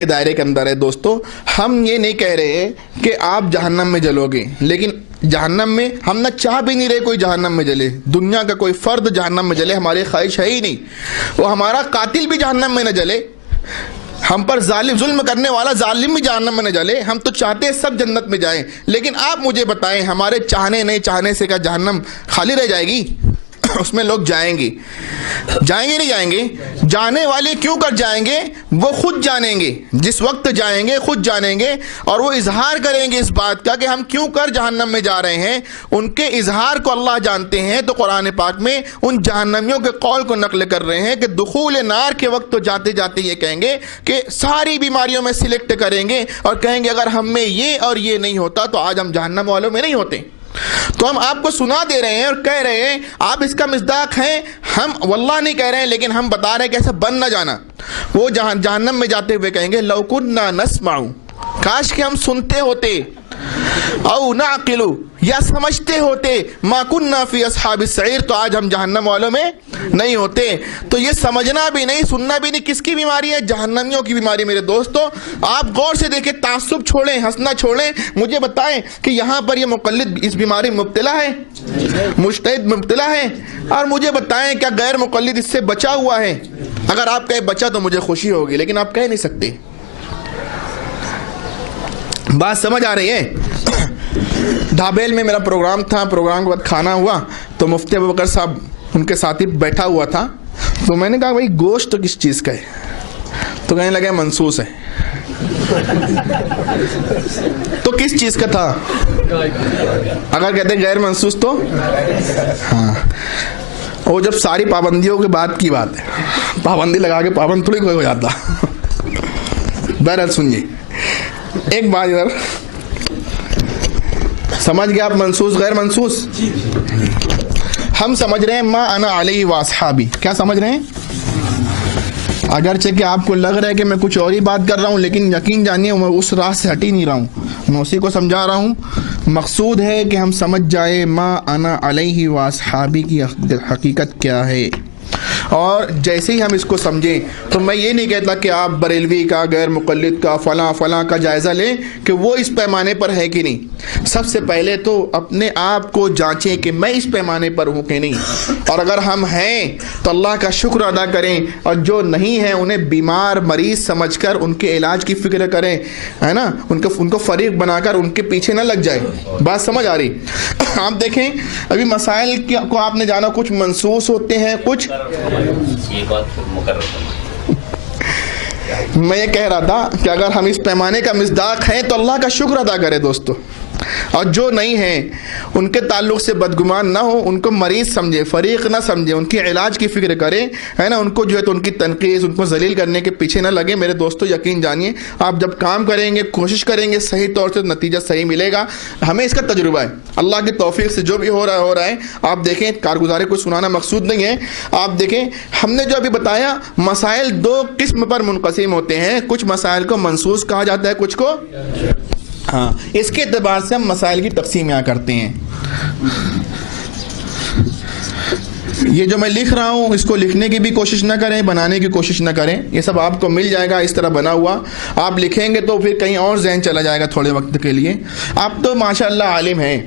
دائرے کے اندر ہے دوستو. ہم یہ نہیں کہہ رہے کہ آپ جہنم میں جلو گے، لیکن جہنم میں ہم نہ چاہ بھی نہیں رہے کوئی جہنم میں جلے. دنیا کا کوئی فرد جہنم میں جلے ہماری خواہش ہے ہی نہیں. وہ ہمارا قاتل بھی جہنم میں نہ جلے، ہم پر ظلم کرنے والا ظالم بھی جہنم میں نہ جلے. ہم تو چاہتے ہیں سب جنت میں جائیں، لیکن آپ مجھے بتائیں ہمارے چاہنے نہیں چاہنے سے کیا جہنم خالی رہ جائے گی؟ اس میں لوگ جائیں گے نہیں جائیں گے؟ جانے والے کیوں کر جائیں گے؟ وہ خود جانیں گے، جس وقت جائیں گے خود جانیں گے، اور وہ اظہار کریں گے اس بات کا کہ ہم کیوں کر جہنم میں جا رہے ہیں. ان کے اظہار کو اللہ جانتے ہیں. تو قرآن پاک میں ان جہنمیوں کے قول کو نقل کر رہے ہیں کہ دخول نار کے وقت تو جاتے جاتے یہ کہیں گے کہ ساری بیماریوں میں سلیکٹ کریں گے اور کہیں گے اگر ہم میں یہ اور یہ نہیں ہوتا تو آج ہم جہنم والوں میں نہیں ہوتے. تو ہم آپ کو سنا دے رہے ہیں اور کہہ رہے ہیں آپ اس کا مصداق ہیں. ہم واللہ نہیں کہہ رہے ہیں، لیکن ہم بتا رہے ہیں کہ ایسا بن نہ جانا. وہ جہنم میں جاتے ہوئے کہیں گے لو کننا نسمع، کاش کہ ہم سنتے ہوتے، او نعقل، یا سمجھتے ہوتے، ما کننا فی اصحاب السعیر، تو آج ہم جہنم والوں میں نہیں ہوتے. تو یہ سمجھنا بھی نہیں سننا بھی نہیں کس کی بیماری ہے؟ جہنمیوں کی بیماری. میرے دوستو آپ غور سے دیکھیں، تعصب چھوڑیں، ہنسنا چھوڑیں. مجھے بتائیں کہ یہاں پر یہ مقلد اس بیماری میں مبتلا ہے، مجتہد مبتلا ہے، اور مجھے بتائیں کیا غیر مقلد اس سے بچا ہوا ہے؟ اگر آپ کہیں بچا تو مجھے خوشی ہوگی، لیکن آپ کہہ نہیں سکتے. بات سمجھ آ رہی ہے؟ ڈھابیل میں میرا پروگرام تھا، پروگرام کے بعد کھانا ہوا تو مفتی ابوبکر صاحب ان کے ساتھی بیٹھا ہوا تھا. تو میں نے کہا بھائی گوشت تو کس چیز کا ہے؟ تو کہنے لگے منسوس ہے. تو کس چیز کا تھا؟ اگر کہتے غیر منسوس تو ہاں، وہ جب ساری پابندیوں کے بعد کی بات ہے، پابندی لگا کے پابند تھوڑی کوئی ہو جاتا. بہرحال سنیے ایک بات، ادھر سمجھ گئے آپ منسوس غیر منسوس؟ ہم سمجھ رہے ہیں ما انا علیہ واصحابی. کیا سمجھ رہے ہیں؟ اگرچہ کہ آپ کو لگ رہا ہے کہ میں کچھ اور ہی بات کر رہا ہوں، لیکن یقین جانیے میں اس راہ سے ہٹ ہی نہیں رہا ہوں، میں اسی کو سمجھا رہا ہوں. مقصود ہے کہ ہم سمجھ جائے ما انا علیہ واصحابی کی حقیقت کیا ہے. اور جیسے ہی ہم اس کو سمجھیں تو میں یہ نہیں کہتا کہ آپ بریلوی کا، غیر مقلد کا، فلاں فلاں کا جائزہ لیں کہ وہ اس پیمانے پر ہے کہ نہیں. سب سے پہلے تو اپنے آپ کو جانچیں کہ میں اس پیمانے پر ہوں کہ نہیں، اور اگر ہم ہیں تو اللہ کا شکر ادا کریں، اور جو نہیں ہیں انہیں بیمار مریض سمجھ کر ان کے علاج کی فکر کریں، ہے نا، ان کو فریق بنا کر ان کے پیچھے نہ لگ جائے. بات سمجھ آ رہی؟ آپ دیکھیں ابھی مسائل کو آپ نے جانا، کچھ منسوس ہوتے ہیں، کچھ میں یہ کہہ رہا تھا کہ اگر ہم اس پیمانے کا مصداق ہیں تو اللہ کا شکر ادا کرے دوستو، اور جو نہیں ہیں ان کے تعلق سے بدگمان نہ ہو، ان کو مریض سمجھے، فریق نہ سمجھے، ان کی علاج کی فکر کرے، ہے نا. ان کو جو ہے تو ان کی تنقید، ان کو ذلیل کرنے کے پیچھے نہ لگے. میرے دوستو یقین جانیے آپ جب کام کریں گے، کوشش کریں گے، صحیح طور سے نتیجہ صحیح ملے گا. ہمیں اس کا تجربہ ہے، اللہ کی توفیق سے جو بھی ہو رہا ہے. آپ دیکھیں کارگزاری کو سنانا مقصود نہیں ہے. آپ دیکھیں ہم نے جو ابھی بتایا مسائل دو قسم پر منقسم ہوتے ہیں. کچھ مسائل کو منسوس کہا جاتا ہے، کچھ کو ہاں. اس کے اعتبار سے ہم مسائل کی تقسیم یہاں کرتے ہیں. یہ جو میں لکھ رہا ہوں اس کو لکھنے کی بھی کوشش نہ کریں، بنانے کی کوشش نہ کریں. یہ سب آپ کو مل جائے گا اس طرح بنا ہوا. آپ لکھیں گے تو پھر کہیں اور ذہن چلا جائے گا تھوڑے وقت کے لیے. آپ تو ماشاءاللہ عالم ہیں،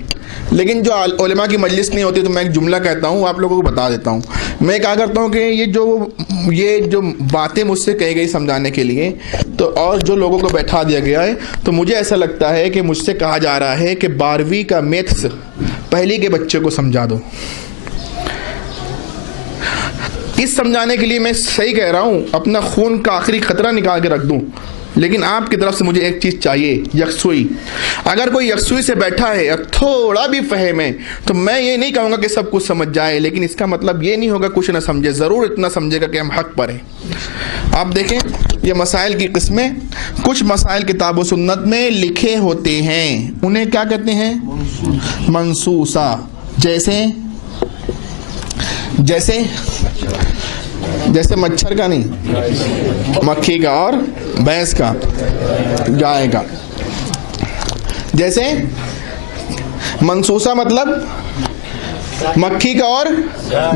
لیکن جو علماء کی مجلس نہیں ہوتی تو میں ایک جملہ کہتا ہوں، آپ لوگوں کو بتا دیتا ہوں. میں کہا کرتا ہوں کہ یہ جو باتیں مجھ سے کہی گئی سمجھانے کے لیے، تو اور جو لوگوں کو بیٹھا دیا گیا ہے، تو مجھے ایسا لگتا ہے کہ مجھ سے کہا جا رہا ہے کہ 12ویں کا میتھس پہلی کے بچے کو سمجھا دو. اس سمجھانے کے لیے میں صحیح کہہ رہا ہوں، اپنا خون کا آخری قطرہ نکال کے رکھ دوں. لیکن آپ کی طرف سے مجھے ایک چیز چاہیے، یکسوئی. اگر کوئی یکسوئی سے بیٹھا ہے اور تھوڑا بھی فہم ہے تو میں یہ نہیں کہوں گا کہ سب کچھ سمجھ جائے، لیکن اس کا مطلب یہ نہیں ہوگا کچھ نہ سمجھے. ضرور اتنا سمجھے گا کہ ہم حق پر ہیں. آپ دیکھیں یہ مسائل کی قسمیں، کچھ مسائل کتاب و سنت میں لکھے ہوتے ہیں، انہیں کیا کہتے ہیں؟ منسوسہ. جیسے مچھر کا نہیں، مکھی کا، اور بھینس کا، گائے کا. جیسے منسوسہ مطلب مکھی کا اور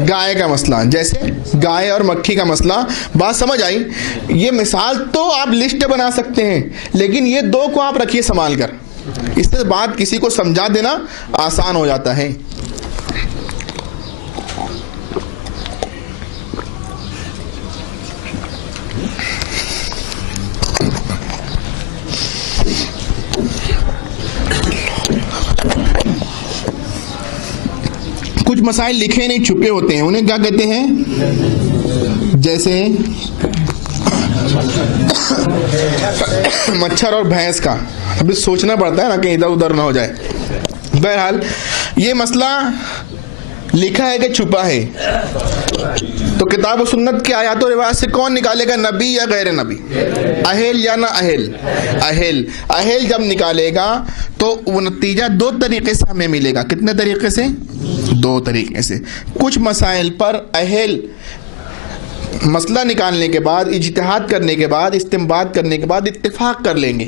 گائے کا مسئلہ. جیسے گائے اور مکھی کا مسئلہ, بات سمجھ آئی؟ یہ مثال تو آپ لسٹ بنا سکتے ہیں, لیکن یہ دو کو آپ رکھیے سنبھال کر, اس سے بات کسی کو سمجھا دینا آسان ہو جاتا ہے. کچھ مسائل لکھے نہیں چھپے ہوتے ہیں, انہیں کیا کہتے ہیں؟ جیسے مچھر اور بھینس کا, ابھی سوچنا پڑتا ہے نا کہ ادھر ادھر نہ ہو جائے. بہرحال یہ مسئلہ لکھا ہے کہ چھپا ہے, تو کتاب و سنت کی آیات و روایات سے کون نکالے گا, نبی یا غیر نبی؟ اہل یا نہ اہل؟ اہل. اہل جب نکالے گا تو وہ نتیجہ دو طریقے سے ہمیں ملے گا. کتنے طریقے سے؟ دو طریقے سے. کچھ مسائل پر اہل مسئلہ نکالنے کے بعد, اجتہاد کرنے کے بعد, استنباط کرنے کے بعد اتفاق کر لیں گے,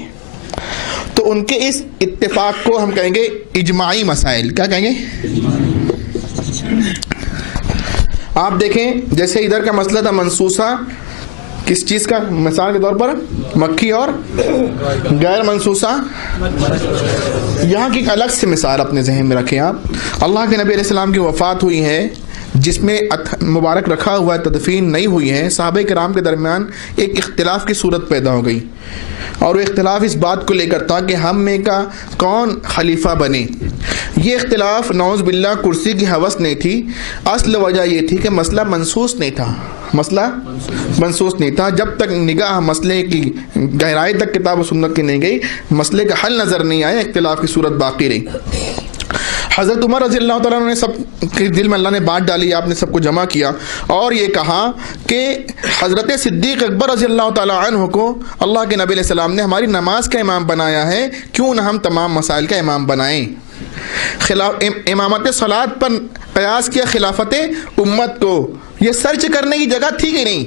تو ان کے اس اتفاق کو ہم کہیں گے اجماعی مسائل. کیا کہیں گے؟ آپ دیکھیں جیسے ادھر کا مسئلہ تھا منسوسہ, کس چیز کا؟ مثال کے طور پر مکھی اور غیر منسوسہ. یہاں کی ایک الگ سے مثال اپنے ذہن میں رکھیں آپ. اللہ کے نبی علیہ السلام کی وفات ہوئی ہے, جس میں مبارک رکھا ہوا ہے, تدفین نہیں ہوئی ہے. صحابہ کرام کے درمیان ایک اختلاف کی صورت پیدا ہو گئی, اور وہ اختلاف اس بات کو لے کر تھا کہ ہم میں کا کون خلیفہ بنے. یہ اختلاف نعوذ باللہ کرسی کی ہوس نہیں تھی, اصل وجہ یہ تھی کہ مسئلہ منسوس نہیں تھا. مسئلہ منسوس نہیں تھا. جب تک نگاہ مسئلے کی گہرائی تک کتاب و سنت کی نہیں گئی, مسئلے کا حل نظر نہیں آیا, اختلاف کی صورت باقی رہی. حضرت عمر رضی اللہ تعالیٰ عنہ نے سب کے دل میں اللہ نے بات ڈالی, آپ نے سب کو جمع کیا اور یہ کہا کہ حضرت صدیق اکبر رضی اللہ تعالیٰ عنہ کو اللہ کے نبی علیہ السلام نے ہماری نماز کا امام بنایا ہے, کیوں نہ ہم تمام مسائل کا امام بنائیں. امامت صلاۃ پر قیاس کیا خلافت امت کو. یہ سرچ کرنے کی جگہ تھی کہ نہیں؟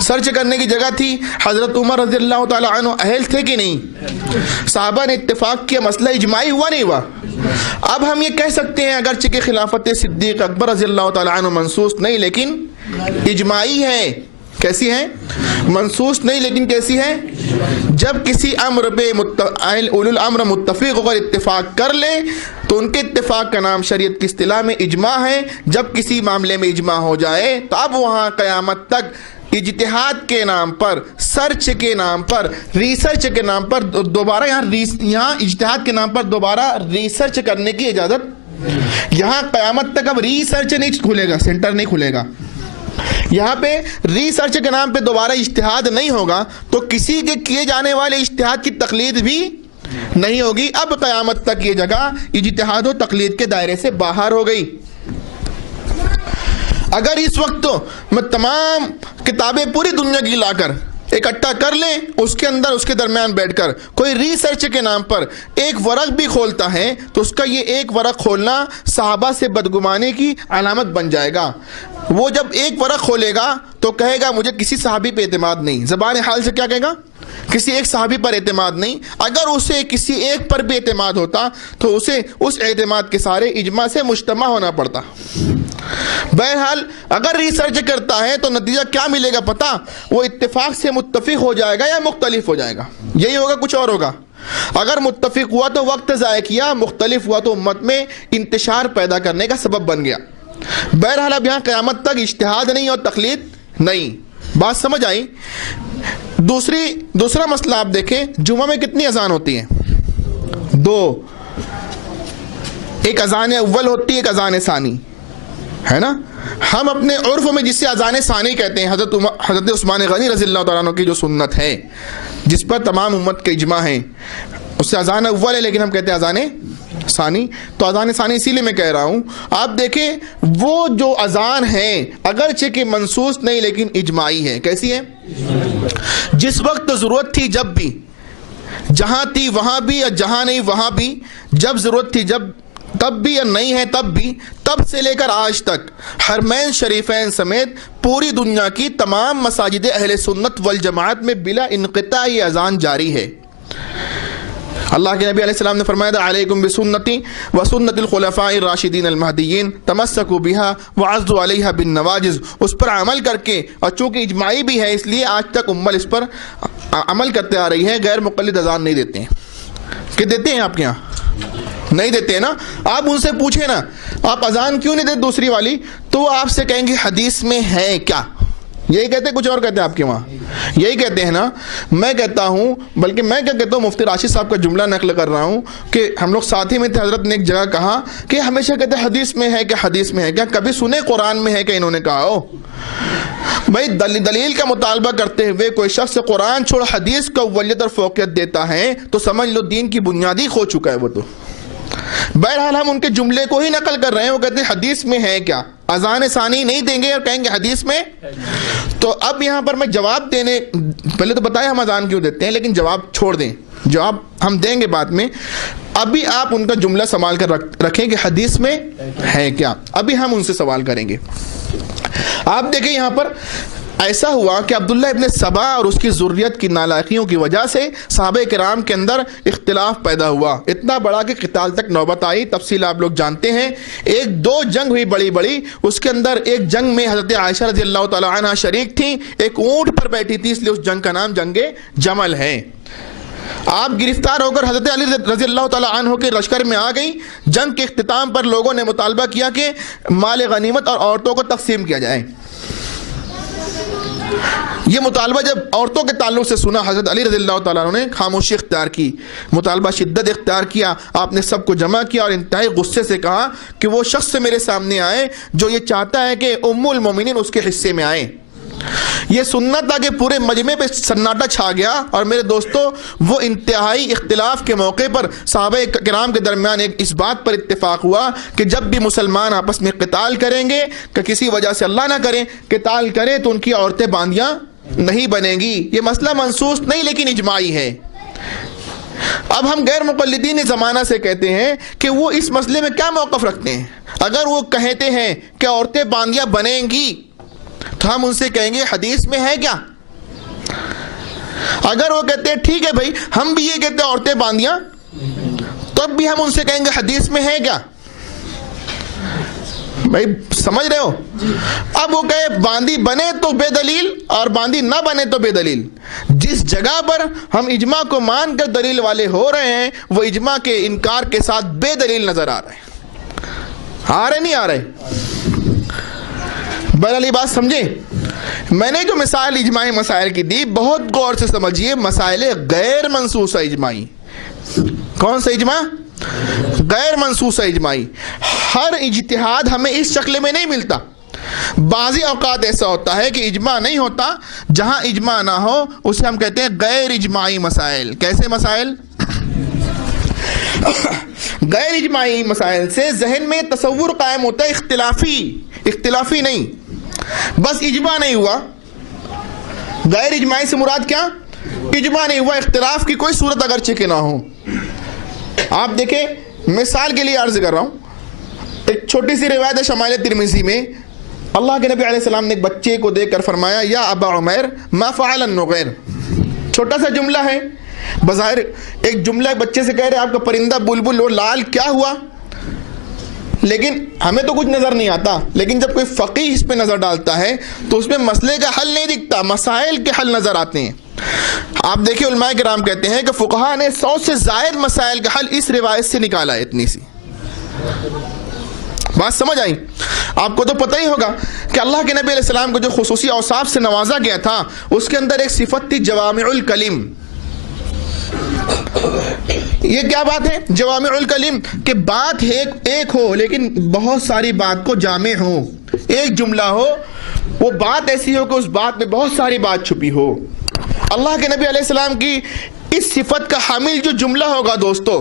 سرچ کرنے کی جگہ تھی. حضرت عمر رضی اللہ تعالیٰ عنہ اہل تھے کہ نہیں؟ صحابہ نے اتفاق کیا, مسئلہ اجماعی ہوا نہیں ہوا؟ اب ہم یہ کہہ سکتے ہیں اگرچہ کہ خلافت صدیق اکبر رضی اللہ تعالیٰ عنہ منسوس نہیں لیکن اجماعی ہے. کیسی ہے؟ منسوس نہیں لیکن کیسی ہے؟ جب کسی امر پہ اولو الامر متفق ہو کر اتفاق کر لیں تو ان کے اتفاق کا نام شریعت کی اصطلاح میں اجماع ہے. جب کسی معاملے میں اجماع ہو جائے تو اب وہاں قیامت تک اجتہاد کے نام پر, سرچ کے نام پر, ریسرچ کے نام پر دوبارہ یہاں اجتہاد کے نام پر دوبارہ ریسرچ کرنے کی اجازت. یہاں قیامت تک اب ریسرچ نہیں کھلے گا, سینٹر نہیں کھلے گا. یہاں پہ ریسرچ کے نام پہ دوبارہ اجتہاد نہیں ہوگا تو کسی کے کیے جانے والے اجتہاد کی تقلید بھی نہیں ہوگی. اب قیامت تک یہ جگہ اجتہاد و تقلید کے دائرے سے باہر ہو گئی. اگر اس وقت میں تمام کتابیں پوری دنیا کی لا کر اکٹھا کر لیں, اس کے اندر اس کے درمیان بیٹھ کر کوئی ریسرچ کے نام پر ایک ورق بھی کھولتا ہے تو اس کا یہ ایک ورق کھولنا صحابہ سے بدگمانی کی علامت بن جائے گا. وہ جب ایک ورق کھولے گا تو کہے گا مجھے کسی صحابی پہ اعتماد نہیں. زبان حال سے کیا کہے گا؟ کسی ایک صحابی پر اعتماد نہیں. اگر اسے کسی ایک پر بھی اعتماد ہوتا تو اسے اس اعتماد کے سارے اجماع سے مجتمع ہونا پڑتا. بہرحال اگر ریسرچ کرتا ہے تو نتیجہ کیا ملے گا پتا؟ وہ اتفاق سے متفق ہو جائے گا یا مختلف ہو جائے گا. یہی ہوگا, کچھ اور ہوگا. اگر متفق ہوا تو وقت ضائع کیا, مختلف ہوا تو امت میں انتشار پیدا کرنے کا سبب بن گیا. بہرحال اب یہاں قیامت تک اجتہاد نہیں اور تقلید نہیں. بات سمجھ آئی؟ دوسرا مسئلہ آپ دیکھیں, جمعہ میں کتنی اذان ہوتی ہیں؟ 2. ایک اذان اول ہوتی ہے, ایک اذان ثانی, ہے نا. ہم اپنے عرف میں جسے اذان ثانی کہتے ہیں, حضرت عثمان غنی رضی اللہ تعالیٰ عنہ کی جو سنت ہے جس پر تمام امت کے اجماع ہیں, اس سے اذان اول ہے لیکن ہم کہتے ہیں اذان ثانی. تو اذان ثانی اسی لیے میں کہہ رہا ہوں, آپ دیکھیں وہ جو اذان ہے اگرچہ کہ منسوس نہیں لیکن اجماعی ہے. کیسی ہے؟ جس وقت ضرورت تھی جب بھی, جہاں تھی وہاں بھی, یا جہاں نہیں وہاں بھی, جب ضرورت تھی جب تب بھی یا نہیں ہے تب بھی, تب سے لے کر آج تک حرمین شریفین سمیت پوری دنیا کی تمام مساجد اہل سنت والجماعت میں بلا انقطاع یہ اذان جاری ہے. اللہ کے نبی علیہ السلام نے فرمایا تھا علیکم بسنتی وسنت الخلفاء الراشدین المہدیین تمسکوا بها وعضوا علیہا بالنواجذ، اس پر عمل کر کے، اور چونکہ اجماعی بھی ہے اس لیے آج تک امت اس پر عمل کرتے آ رہی ہے. غیر مقلد اذان نہیں دیتے ہیں. کہ دیتے ہیں آپ کے یہاں؟ نہیں دیتے ہیں نا. آپ ان سے پوچھیں نا آپ اذان کیوں نہیں دیتے دوسری والی، تو وہ آپ سے کہیں گے حدیث میں ہے کیا. یہی کہتے ہیں، کچھ اور کہتے ہیں آپ کے وہاں؟ یہی کہتے ہیں نا. میں کہتا ہوں، بلکہ میں کیا کہتا ہوں، مفتی راشد صاحب کا جملہ نقل کر رہا ہوں کہ ہم لوگ ساتھی میں تھے، حضرت نے ایک جگہ کہا کہ ہمیشہ کہتے ہیں حدیث میں ہے کہ حدیث میں ہے کیا. کبھی سنے قرآن میں ہے کہ انہوں نے کہا ہو؟ بھائی دلیل کا مطالبہ کرتے ہوئے کوئی شخص قرآن چھوڑ حدیث کو اولیت اور فوقیت دیتا ہے تو سمجھ لو دین کی بنیادی کھو چکا ہے وہ تو. بہرحال ہم ان کے جملے کو ہی نقل کر رہے ہیں. وہ کہتے ہیں حدیث میں ہے کیا، اذان ثانی نہیں دیں گے اور کہیں گے حدیث میں. تو اب یہاں پر میں جواب دینے، پہلے تو بتایا ہم اذان کیوں دیتے ہیں، لیکن جواب چھوڑ دیں، جواب ہم دیں گے بعد میں. ابھی آپ ان کا جملہ سنبھال کر رکھیں کہ حدیث میں ہے کیا. ابھی ہم ان سے سوال کریں گے. آپ دیکھیں یہاں پر ایسا ہوا کہ عبداللہ ابن سبا اور اس کی ذریت کی نالائقیوں کی وجہ سے صحابہ کرام کے اندر اختلاف پیدا ہوا. اتنا بڑا کہ قتال تک نوبت آئی. تفصیل آپ لوگ جانتے ہیں. ایک دو جنگ ہوئی بڑی بڑی. اس کے اندر ایک جنگ میں حضرت عائشہ رضی اللہ تعالی عنہ شریک تھیں. ایک اونٹ پر بیٹھی تھی، اس لیے اس جنگ کا نام جنگ جمل ہے. آپ گرفتار ہو کر حضرت علی رضی اللہ تعالی عنہ کے لشکر میں آ گئی. جنگ کے اختتام پر لوگوں نے مطالبہ کیا کہ مال غنیمت اور عورتوں کو تقسیم کیا جائے. یہ مطالبہ جب عورتوں کے تعلق سے سنا، حضرت علی رضی اللہ تعالیٰ عنہ نے خاموشی اختیار کی. مطالبہ شدت اختیار کیا. آپ نے سب کو جمع کیا اور انتہائی غصے سے کہا کہ وہ شخص میرے سامنے آئے جو یہ چاہتا ہے کہ ام المومنین اس کے حصے میں آئے. یہ سننا تھا کہ پورے مجمع پہ سناٹا چھا گیا. اور میرے دوستو، وہ انتہائی اختلاف کے موقع پر صحابہ کرام کے درمیان ایک اس بات پر اتفاق ہوا کہ جب بھی مسلمان آپس میں قتال کریں گے کہ کسی وجہ سے اللہ نہ کریں قتال کریں تو ان کی عورتیں باندیاں نہیں بنیں گی. یہ مسئلہ منصوص نہیں لیکن اجماعی ہے. اب ہم غیر مقلدین زمانہ سے کہتے ہیں کہ وہ اس مسئلے میں کیا موقف رکھتے ہیں. اگر وہ کہتے ہیں کہ عورتیں باندیاں بنیں گی تو ہم ان سے کہیں گے حدیث میں ہے کیا. اگر وہ کہتے ہیں ٹھیک ہے بھائی ہم بھی یہ کہتے ہیں عورتیں باندیاں، تب بھی ہم ان سے کہیں گے حدیث میں ہے کیا. بھائی سمجھ رہے ہو؟ اب وہ کہے باندی بنے تو بے دلیل اور باندی نہ بنے تو بے دلیل. جس جگہ پر ہم اجماع کو مان کر دلیل والے ہو رہے ہیں وہ اجماع کے انکار کے ساتھ بے دلیل نظر آ رہے ہیں. آ رہے نہیں آ رہے؟ بہرحال یہ بات سمجھیں. میں نے جو مثال اجماعی مسائل کی دی بہت غور سے سمجھیے. مسائل غیر منصوصہ اجماعی. کون سا اجماع؟ غیر منصوصہ اجماعی. ہر اجتہاد ہمیں اس شکل میں نہیں ملتا. بعضی اوقات ایسا ہوتا ہے کہ اجماع نہیں ہوتا. جہاں اجماع نہ ہو اسے ہم کہتے ہیں غیر اجماعی مسائل. کیسے مسائل؟ غیر اجماعی مسائل سے ذہن میں تصور قائم ہوتا ہے اختلافی نہیں، بس اجماع نہیں ہوا. غیر اجماعی سے مراد کیا؟ اجماع نہیں ہوا، اختلاف کی کوئی صورت اگرچہ کہ نہ ہو. آپ دیکھیں مثال کے لیے عرض کر رہا ہوں. ایک چھوٹی سی روایت ہے شمائل ترمذی میں. اللہ کے نبی علیہ السلام نے ایک بچے کو دیکھ کر فرمایا یا ابا عمیر ما فعل النغیر. چھوٹا سا جملہ ہے، بظاہر ایک جملہ بچے سے کہہ رہے آپ کا پرندہ بلبل اور لال کیا ہوا، لیکن ہمیں تو کچھ نظر نہیں آتا. لیکن جب کوئی فقیہ اس پہ نظر ڈالتا ہے تو اس میں مسئلے کا حل نہیں دکھتا، مسائل کے حل نظر آتے ہیں. آپ دیکھیں علماء کرام کہتے ہیں کہ فقہاء نے 100 سے زائد مسائل کا حل اس روایت سے نکالا ہے. اتنی سی بات سمجھ آئی؟ آپ کو تو پتہ ہی ہوگا کہ اللہ کے نبی علیہ السلام کو جو خصوصی اوصاف سے نوازا گیا تھا اس کے اندر ایک صفت تھی جوامع الکلم. یہ کیا بات ہے؟ جوامع الکلم، کہ بات ایک ہو لیکن بہت ساری بات کو جامع ہو. ایک جملہ ہو، وہ بات ایسی ہو کہ اس بات میں بہت ساری بات چھپی ہو. اللہ کے نبی علیہ السلام کی اس صفت کا حامل جو جملہ ہوگا دوستو،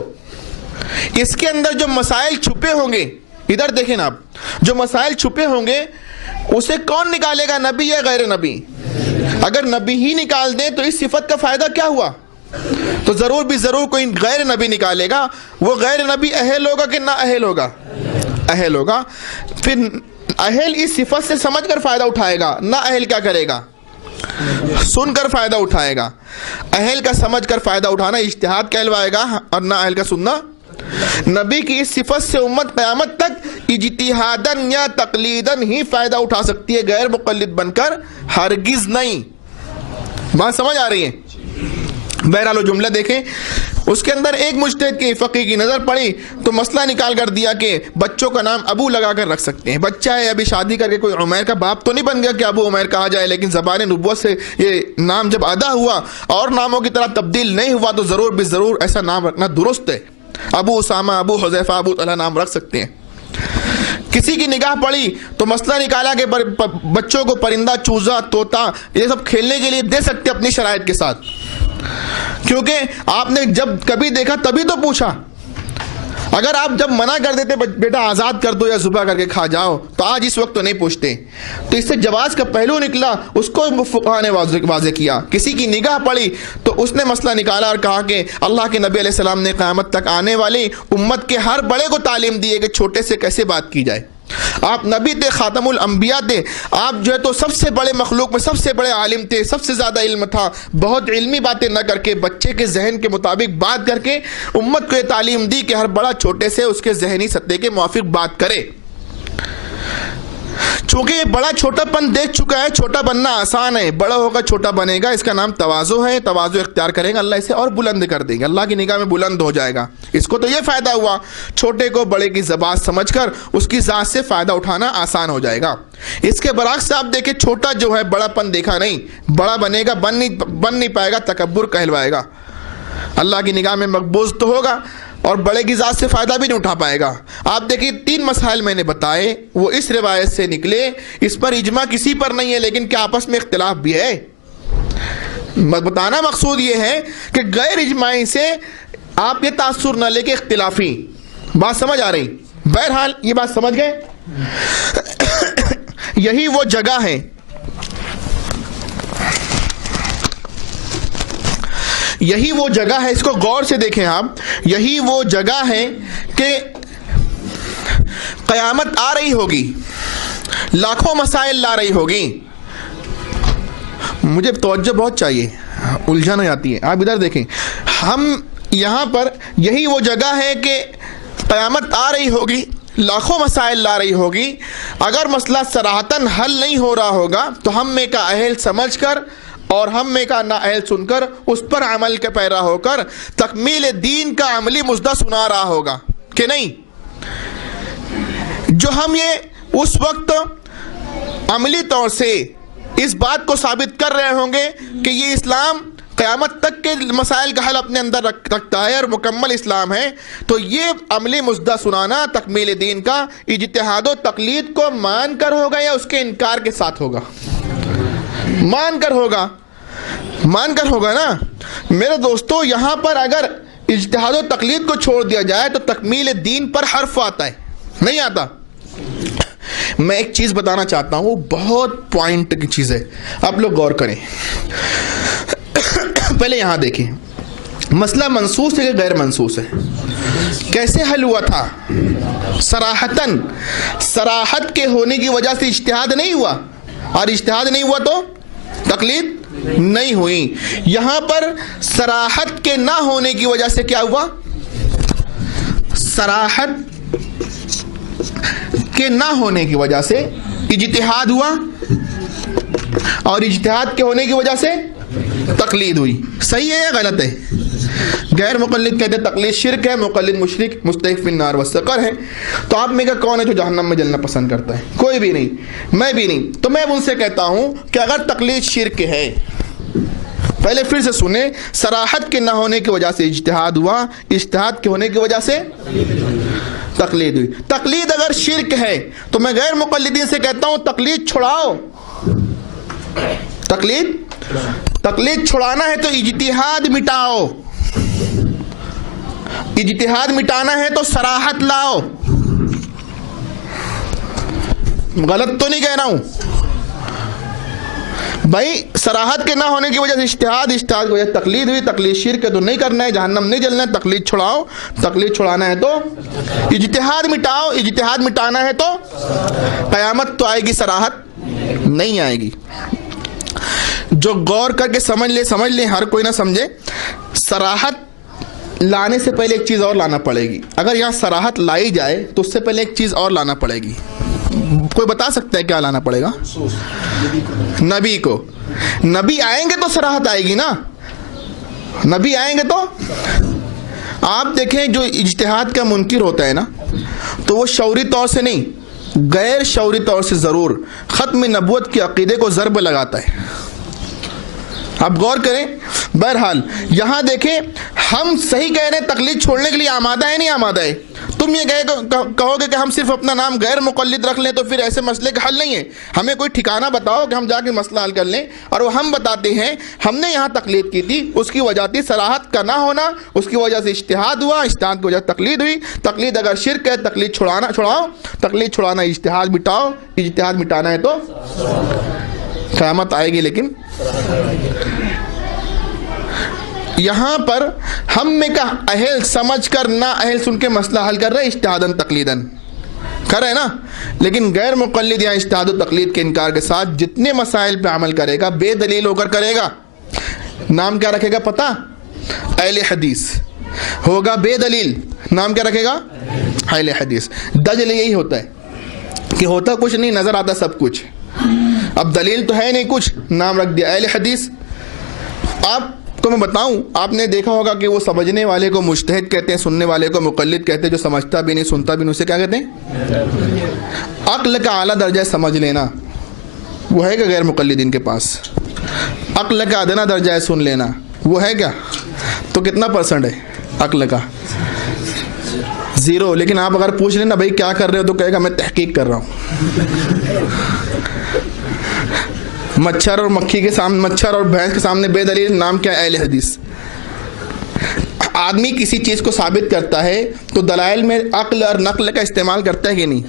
اس کے اندر جو مسائل چھپے ہوں گے، ادھر دیکھیں آپ، جو مسائل چھپے ہوں گے اسے کون نکالے گا، نبی یا غیر نبی؟ اگر نبی ہی نکال دیں تو اس صفت کا فائدہ کیا ہوا؟ تو ضرور بھی ضرور کوئی غیر نبی نکالے گا. وہ غیر نبی اہل ہوگا کہ نہ اہل ہوگا؟ اہل ہوگا. پھر اہل اس صفت سے سمجھ کر فائدہ اٹھائے گا، نہ اہل کیا کرے گا؟ سن کر فائدہ اٹھائے گا. اہل کا سمجھ کر فائدہ اٹھانا اجتہاد کہلوائے گا اور نہ اہل کا سننا. نبی کی اس صفت سے امت قیامت تک اجتہاداً یا تقلیداً ہی فائدہ اٹھا سکتی ہے, غیر مقلد بن کر ہرگز نہیں. بات سمجھ آ رہی ہے؟ بہرحال وہ جملہ دیکھیں, اس کے اندر ایک مجتہد کی فقیہ کی نظر پڑی تو مسئلہ نکال کر دیا کہ بچوں کا نام ابو لگا کر رکھ سکتے ہیں. بچہ ہے, ابھی شادی کر کے کوئی عمیر کا باپ تو نہیں بن گیا کہ ابو عمیر کہا جائے, لیکن زبان نبوت سے یہ نام جب ادا ہوا اور ناموں کی طرح تبدیل نہیں ہوا تو ضرور بھی ضرور ایسا نام رکھنا درست ہے. ابو اسامہ, ابو حذیفہ, ابو طلحہ نام رکھ سکتے ہیں. کسی کی نگاہ پڑی تو مسئلہ نکالا کہ بچوں کو پرندہ, چوزا, طوطا یہ سب کھیلنے کے لیے دے سکتے اپنی شرائط کے ساتھ, کیونکہ آپ نے جب کبھی دیکھا تبھی تو پوچھا. اگر آپ جب منع کر دیتے بیٹا آزاد کر دو یا ذبح کر کے کھا جاؤ تو آج اس وقت تو نہیں پوچھتے. تو اس سے جواز کا پہلو نکلا, اس کو فقہاء نے واضح کیا. کسی کی نگاہ پڑی تو اس نے مسئلہ نکالا اور کہا کہ اللہ کے نبی علیہ السلام نے قیامت تک آنے والی امت کے ہر بڑے کو تعلیم دی ہے کہ چھوٹے سے کیسے بات کی جائے. آپ نبی تھے, خاتم الانبیاء تھے, آپ جو ہے تو سب سے بڑے مخلوق میں سب سے بڑے عالم تھے, سب سے زیادہ علم تھا. بہت علمی باتیں نہ کر کے بچے کے ذہن کے مطابق بات کر کے امت کو یہ تعلیم دی کہ ہر بڑا چھوٹے سے اس کے ذہنی سطح کے موافق بات کرے. چونکہ یہ بڑا چھوٹا پن دیکھ چکا ہے, چھوٹا بننا آسان ہے, بڑا ہوگا چھوٹا بنے گا. اس کا نام تواضع ہے, تواضع اختیار کرے گا اللہ اسے اور بلند کر دے گا, اللہ کی نگاہ میں بلند ہو جائے گا. اس کو تو یہ فائدہ ہوا, چھوٹے کو بڑے کی ذات سمجھ کر اس کی ذات سے فائدہ اٹھانا آسان ہو جائے گا. اس کے برعکس آپ دیکھیں, چھوٹا جو ہے بڑا پن دیکھا نہیں, بڑا بنے گا, بن نہیں پائے گا, تکبر کہلوائے گا, اللہ کی نگاہ میں مقبوض تو ہوگا اور بڑے کی ذات سے فائدہ بھی نہیں اٹھا پائے گا. آپ دیکھیں 3 مسائل میں نے بتائے وہ اس روایت سے نکلے, اس پر اجماع کسی پر نہیں ہے, لیکن کیا آپس میں اختلاف بھی ہے. بتانا مقصود یہ ہے کہ غیر اجماعی سے آپ یہ تاثر نہ لے کے اختلافی. بات سمجھ آ رہی؟ بہرحال یہ بات سمجھ گئے. یہی وہ جگہ ہے, یہی وہ جگہ ہے, اس کو غور سے دیکھیں آپ, یہی وہ جگہ ہے کہ قیامت آ رہی ہوگی, لاکھوں مسائل لا رہی ہوگی. مجھے توجہ بہت چاہیے, الجھن ہو جاتی ہے. آپ ادھر دیکھیں, ہم یہاں پر یہی وہ جگہ ہے کہ قیامت آ رہی ہوگی, لاکھوں مسائل لا رہی ہوگی. اگر مسئلہ صراحتاً حل نہیں ہو رہا ہوگا تو ہم میں کا اہل سمجھ کر اور ہم میں کا نا اہل سن کر اس پر عمل کے پیرا ہو کر تکمیل دین کا عملی مژدہ سنا رہا ہوگا کہ نہیں. جو ہم یہ اس وقت عملی طور سے اس بات کو ثابت کر رہے ہوں گے کہ یہ اسلام قیامت تک کے مسائل کا حل اپنے اندر رکھتا ہے اور مکمل اسلام ہے, تو یہ عملی مژدہ سنانا تکمیل دین کا اجتہاد و تقلید کو مان کر ہوگا یا اس کے انکار کے ساتھ ہوگا؟ مان کر ہوگا, مان کر ہوگا نا میرے دوستو. یہاں پر اگر اجتہاد و تقلید کو چھوڑ دیا جائے تو تکمیل دین پر حرف آتا ہے, نہیں آتا. میں ایک چیز بتانا چاہتا ہوں, وہ بہت پوائنٹ کی چیز ہے, آپ لوگ غور کریں. پہلے یہاں دیکھیں, مسئلہ منصوص ہے کہ غیر منصوص ہے, کیسے حل ہوا تھا؟ صراحتاً, صراحت کے ہونے کی وجہ سے اجتہاد نہیں ہوا, اور اجتہاد نہیں ہوا تو تقلید نہیں ہوئی. یہاں پر صراحت کے نہ ہونے کی وجہ سے کیا ہوا؟ صراحت کے نہ ہونے کی وجہ سے اجتہاد ہوا, اور اجتہاد کے ہونے کی وجہ سے تقلید ہوئی. صحیح ہے یا غلط ہے؟ غیر مقلد کہتے ہیں تقلید شرک ہے, مقلد مشرک مستحق فی النار والسقر ہے. تو آپ میں کا کون ہے جو جہنم میں جلنا پسند کرتا ہے؟ کوئی بھی نہیں, میں بھی نہیں. تو میں ان سے کہتا ہوں کہ اگر تقلید شرک ہے, پہلے پھر سے سنیں, صراحت کے نہ ہونے کی وجہ سے اجتہاد ہوا, اجتہاد کے ہونے کی وجہ سے تقلید ہوئی. تقلید اگر شرک ہے تو میں غیر مقلدین سے کہتا ہوں تقلید چھڑاؤ. تقلید چھڑانا ہے تو اجتہاد مٹاؤ, اجتہاد مٹانا ہے تو صراحت لاؤ. غلط تو نہیں کہہ رہا ہوں بھائی. صراحت کے نہ ہونے کی وجہ سے اجتہاد, اجتہاد کی وجہ سے تقلید ہوئی, تقلید شرک ہے تو نہیں کرنا ہے, جہنم نہیں جلنا ہے. تقلید چھڑاؤ, تقلید چھڑانا ہے تو اجتہاد مٹاؤ, اجتہاد مٹانا ہے تو قیامت تو آئے گی, صراحت نہیں آئے گی. جو غور کر کے سمجھ لے, ہر کوئی نہ سمجھے. صراحت لانے سے پہلے ایک چیز اور لانا پڑے گی. اگر یہاں صراحت لائی جائے تو اس سے پہلے ایک چیز اور لانا پڑے گی. کوئی بتا سکتا ہے کیا لانا پڑے گا؟ نبی کو. نبی آئیں گے تو صراحت آئے گی نا. نبی آئیں گے تو آپ دیکھیں جو اجتہاد کا منکر ہوتا ہے نا, تو وہ شعوری طور سے نہیں, غیر شعوری طور سے ضرور ختم نبوت کے عقیدے کو ضرب لگاتا ہے. آپ غور کریں. بہرحال یہاں دیکھیں, ہم صحیح کہہ رہے ہیں, تقلید چھوڑنے کے لیے آمادہ ہے نہیں آمادہ ہے؟ تم یہ کہو گے کہ ہم صرف اپنا نام غیر مقلد رکھ لیں تو پھر ایسے مسئلے کا حل نہیں ہے. ہمیں کوئی ٹھکانہ بتاؤ کہ ہم جا کے مسئلہ حل کر لیں. اور وہ ہم بتاتے ہیں ہم نے یہاں تقلید کی تھی, اس کی وجہ تھی صراحت کا نہ ہونا, اس کی وجہ سے اجتہاد ہوا, اجتہاد کی وجہ سے تقلید ہوئی. تقلید اگر شرک ہے, تقلید چھڑاؤ, تقلید چھڑانا اجتہاد مٹاؤ, اجتہاد مٹانا ہے تو قیامت آئے گی. لیکن یہاں پر ہم میں کا اہل سمجھ کر نہ اہل سن کے مسئلہ حل کر رہے اجتہاداً تقلیداً کر رہے نا. لیکن غیر مقلد یا اجتہاد و تقلید کے انکار کے ساتھ جتنے مسائل پہ عمل کرے گا بے دلیل ہو کر کرے گا. نام کیا رکھے گا پتہ؟ اہل حدیث. ہوگا بے دلیل, نام کیا رکھے گا؟ اہل حدیث. دجل یہی ہوتا ہے کہ ہوتا کچھ نہیں, نظر آتا سب کچھ. اب دلیل تو ہے نہیں کچھ, نام رکھ دیا اہل حدیث. آپ کو میں بتاؤں, آپ نے دیکھا ہوگا کہ وہ سمجھنے والے کو مجتہد کہتے ہیں, سننے والے کو مقلد کہتے ہیں. جو سمجھتا بھی نہیں سنتا بھی نہیں اسے کیا کہتے ہیں؟ عقل کا اعلیٰ درجہ سمجھ لینا وہ ہے کہ غیر مقلدین کے پاس؟ عقل کا ادنا درجہ ہے سن لینا وہ ہے کیا؟ تو کتنا % ہے عقل کا؟ 0. لیکن آپ اگر پوچھ لیں نا بھائی کیا کر رہے ہو, تو کہے گا میں تحقیق کر رہا ہوں. مچھر اور مکھی کے سامنے, مچھر اور بھینس کے سامنے بے دلیل نام کیا؟ اہل حدیث. آدمی کسی چیز کو ثابت کرتا ہے تو دلائل میں عقل اور نقل کا استعمال کرتا ہے کہ نہیں؟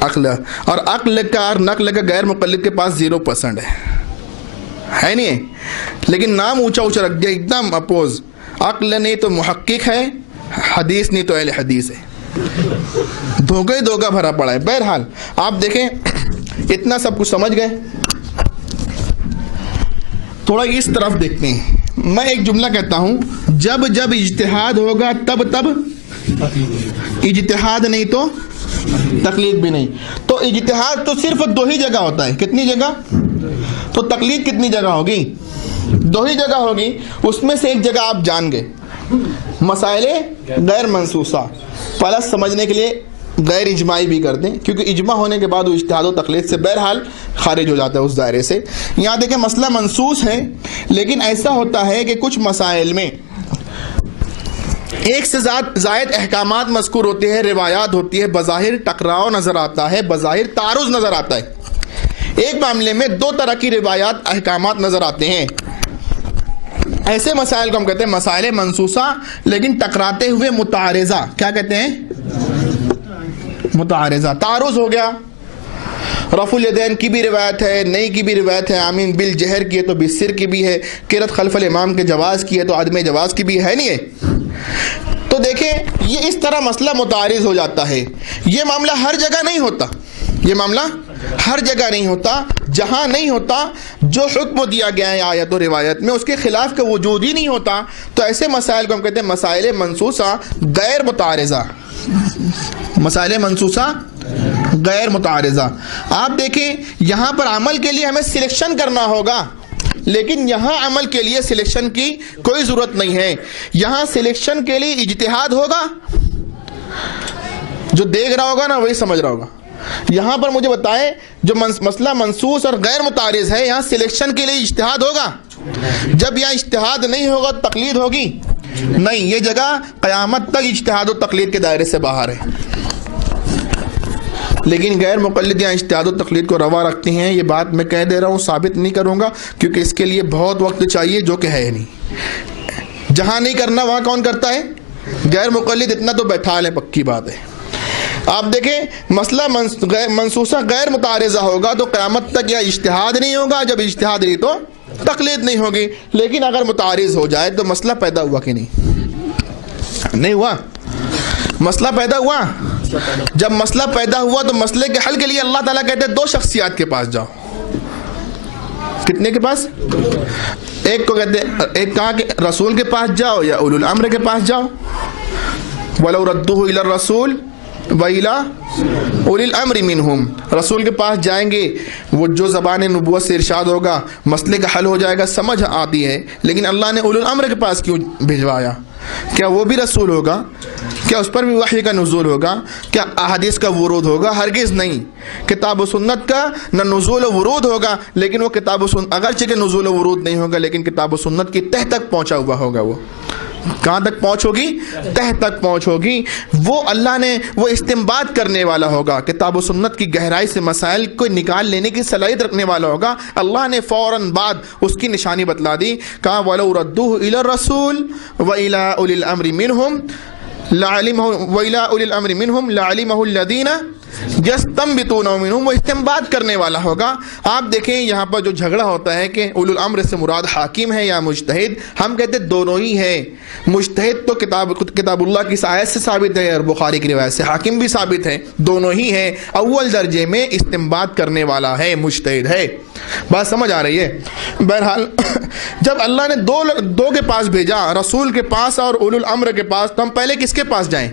عقل اور عقل کا اور نقل کا غیر مقلد کے پاس 0% ہے نہیں ہے. لیکن نام اونچا اونچا رکھ دیا ایک دم اپوز. عقل نہیں تو محقق ہے, حدیث نہیں تو اہل حدیث ہے. دھوکہ ہی دھوکہ بھرا پڑا ہے. بہرحال آپ دیکھیں اتنا سب کچھ سمجھ گئے, تھوڑا اس طرف دیکھتے ہیں. میں ایک جملہ کہتا ہوں, جب جب اجتہاد ہوگا تب تب اجتہاد نہیں تو تقلید بھی نہیں. تو اجتہاد تو صرف 2 ہی جگہ ہوتا ہے. کتنی جگہ؟ تو تقلید کتنی جگہ ہوگی؟ 2 ہی جگہ ہوگی. اس میں سے ایک جگہ آپ جان گئے, مسائل غیر منصوصہ. پلس سمجھنے کے لیے غیر اجماعی بھی کر دیں, کیونکہ اجماع ہونے کے بعد وہ اجتہاد و تقلید سے بہرحال خارج ہو جاتا ہے اس دائرے سے. یہاں دیکھیں مسئلہ منصوص ہے, لیکن ایسا ہوتا ہے کہ کچھ مسائل میں ایک سے زائد احکامات مذکور ہوتے ہیں, روایات ہوتی ہے, بظاہر ٹکراؤ نظر آتا ہے, بظاہر تعارض نظر آتا ہے. ایک معاملے میں 2 طرح کی روایات احکامات نظر آتے ہیں. ایسے مسائل کو ہم کہتے ہیں مسائل منصوصہ, لیکن ٹکراتے ہوئے متعارضہ. کیا کہتے ہیں؟ متعارضہ. تعارض ہو گیا, رفع الیدین کی بھی روایت ہے, نئی کی بھی روایت ہے, آمین بالجہر کی ہے تو بالسر کی بھی ہے, قرأت خلف الامام کے جواز کی ہے تو عدم جواز کی بھی ہے نہیں ہے. تو دیکھیں یہ اس طرح مسئلہ متعارض ہو جاتا ہے. یہ معاملہ ہر جگہ نہیں ہوتا, یہ معاملہ ہر جگہ نہیں ہوتا. جہاں نہیں ہوتا, جو حکم دیا گیا ہے آیت و روایت میں اس کے خلاف کا وجود ہی نہیں ہوتا, تو ایسے مسائل کو ہم کہتے ہیں مسائل منصوصہ غیر متعارضہ. مسائل منصوصہ غیر متعارضہ. آپ دیکھیں یہاں پر عمل کے لیے ہمیں سلیکشن کرنا ہوگا, لیکن یہاں عمل کے لیے سلیکشن کی کوئی ضرورت نہیں ہے. یہاں سلیکشن کے لیے اجتہاد ہوگا, جو دیکھ رہا ہوگا نا وہی سمجھ رہا ہوگا. یہاں پر مجھے بتائیں جو مسئلہ منصوص اور غیر متعارض ہے, یہاں سلیکشن کے لیے اجتہاد ہوگا. جب یہاں اجتہاد نہیں ہوگا تقلید ہوگی نہیں. یہ جگہ قیامت تک اجتہاد و تقلید کے دائرے سے باہر ہے. لیکن غیر مقلد یا اجتہاد و تقلید کو روا رکھتے ہیں. یہ بات میں کہہ دے رہا ہوں, ثابت نہیں کروں گا کیونکہ اس کے لیے بہت وقت چاہیے, جو کہ ہے نہیں. جہاں نہیں کرنا وہاں کون کرتا ہے؟ غیر مقلد. اتنا تو بیٹھا لیں, پکی بات ہے. آپ دیکھیں مسئلہ منصوصہ غیر متعارضہ ہوگا تو قیامت تک یا اجتہاد نہیں ہوگا, جب اجتہاد نہیں تو تقلید نہیں ہوگی. لیکن اگر متعارض ہو جائے تو مسئلہ پیدا ہوا کہ نہیں ہوا؟ مسئلہ پیدا ہوا. جب مسئلہ پیدا ہوا تو مسئلے کے حل کے لیے اللہ تعالیٰ کہتے ہیں 2 شخصیات کے پاس جاؤ. کتنے کے پاس؟ ایک کو کہتے ہیں، ایک کہا کہ رسول کے پاس جاؤ یا اولو الامر کے پاس جاؤ، وَلَوْ رَدُّوهُ إِلَى الرَّسُولِ وَإِلَى أُولِي الْأَمْرِ مِنْهُمْ، رسول کے پاس جائیں گے، وہ جو زبان نبوت سے ارشاد ہوگا مسئلے کا حل ہو جائے گا، سمجھ آتی ہے، لیکن اللہ نے اولو الامر کے پاس کیوں بھجوایا؟ کیا وہ بھی رسول ہوگا؟ کیا اس پر بھی وحی کا نزول ہوگا؟ کیا احادیث کا ورود ہوگا؟ ہرگز نہیں۔ کتاب و سنت کا نہ نزول و ورود ہوگا، لیکن وہ کتاب و سنت اگرچہ کہ نزول و ورود نہیں ہوگا، لیکن کتاب و سنت کی تہ تک پہنچا ہوا ہوگا۔ وہ کہاں تک پہنچ ہوگی؟ تہ تک پہنچ ہوگی۔ وہ اللہ نے وہ استنباط کرنے والا ہوگا، کتاب و سنت کی گہرائی سے مسائل کو نکال لینے کی صلاحیت رکھنے والا ہوگا۔ اللہ نے فوراً بعد اس کی نشانی بتلا دی، کہا وَلَوْ رَدُّوهُ إِلَى الرَّسُولِ وَإِلَى أُولِي الْأَمْرِ مِنْهُمْ وَإِلَى أُولِي الْأَمْرِ مِنْهُمْ لَعَلِمَهُ الَّذِينَ يَسْتَنبِطُونَهُ مِنْهُمْ، وہ استنباط کرنے والا ہوگا۔ آپ دیکھیں یہاں پر جو جھگڑا ہوتا ہے کہ اولو الامر سے مراد حاکم ہے یا مجتہد، ہم کہتے ہیں دونوں ہی ہے۔ مجتہد تو کتاب اللہ کی آیت سے ثابت ہے اور بخاری کی روایت سے، حاکم بھی ثابت ہے، دونوں ہی ہیں۔ اول درجے میں استنباط کرنے والا ہے، مجتہد ہے۔ بات سمجھ آ رہی ہے؟ بہرحال جب اللہ نے دو کے پاس بھیجا، رسول کے پاس اور اولو الامر کے پاس، تو ہم پہلے کس کے پاس جائیں؟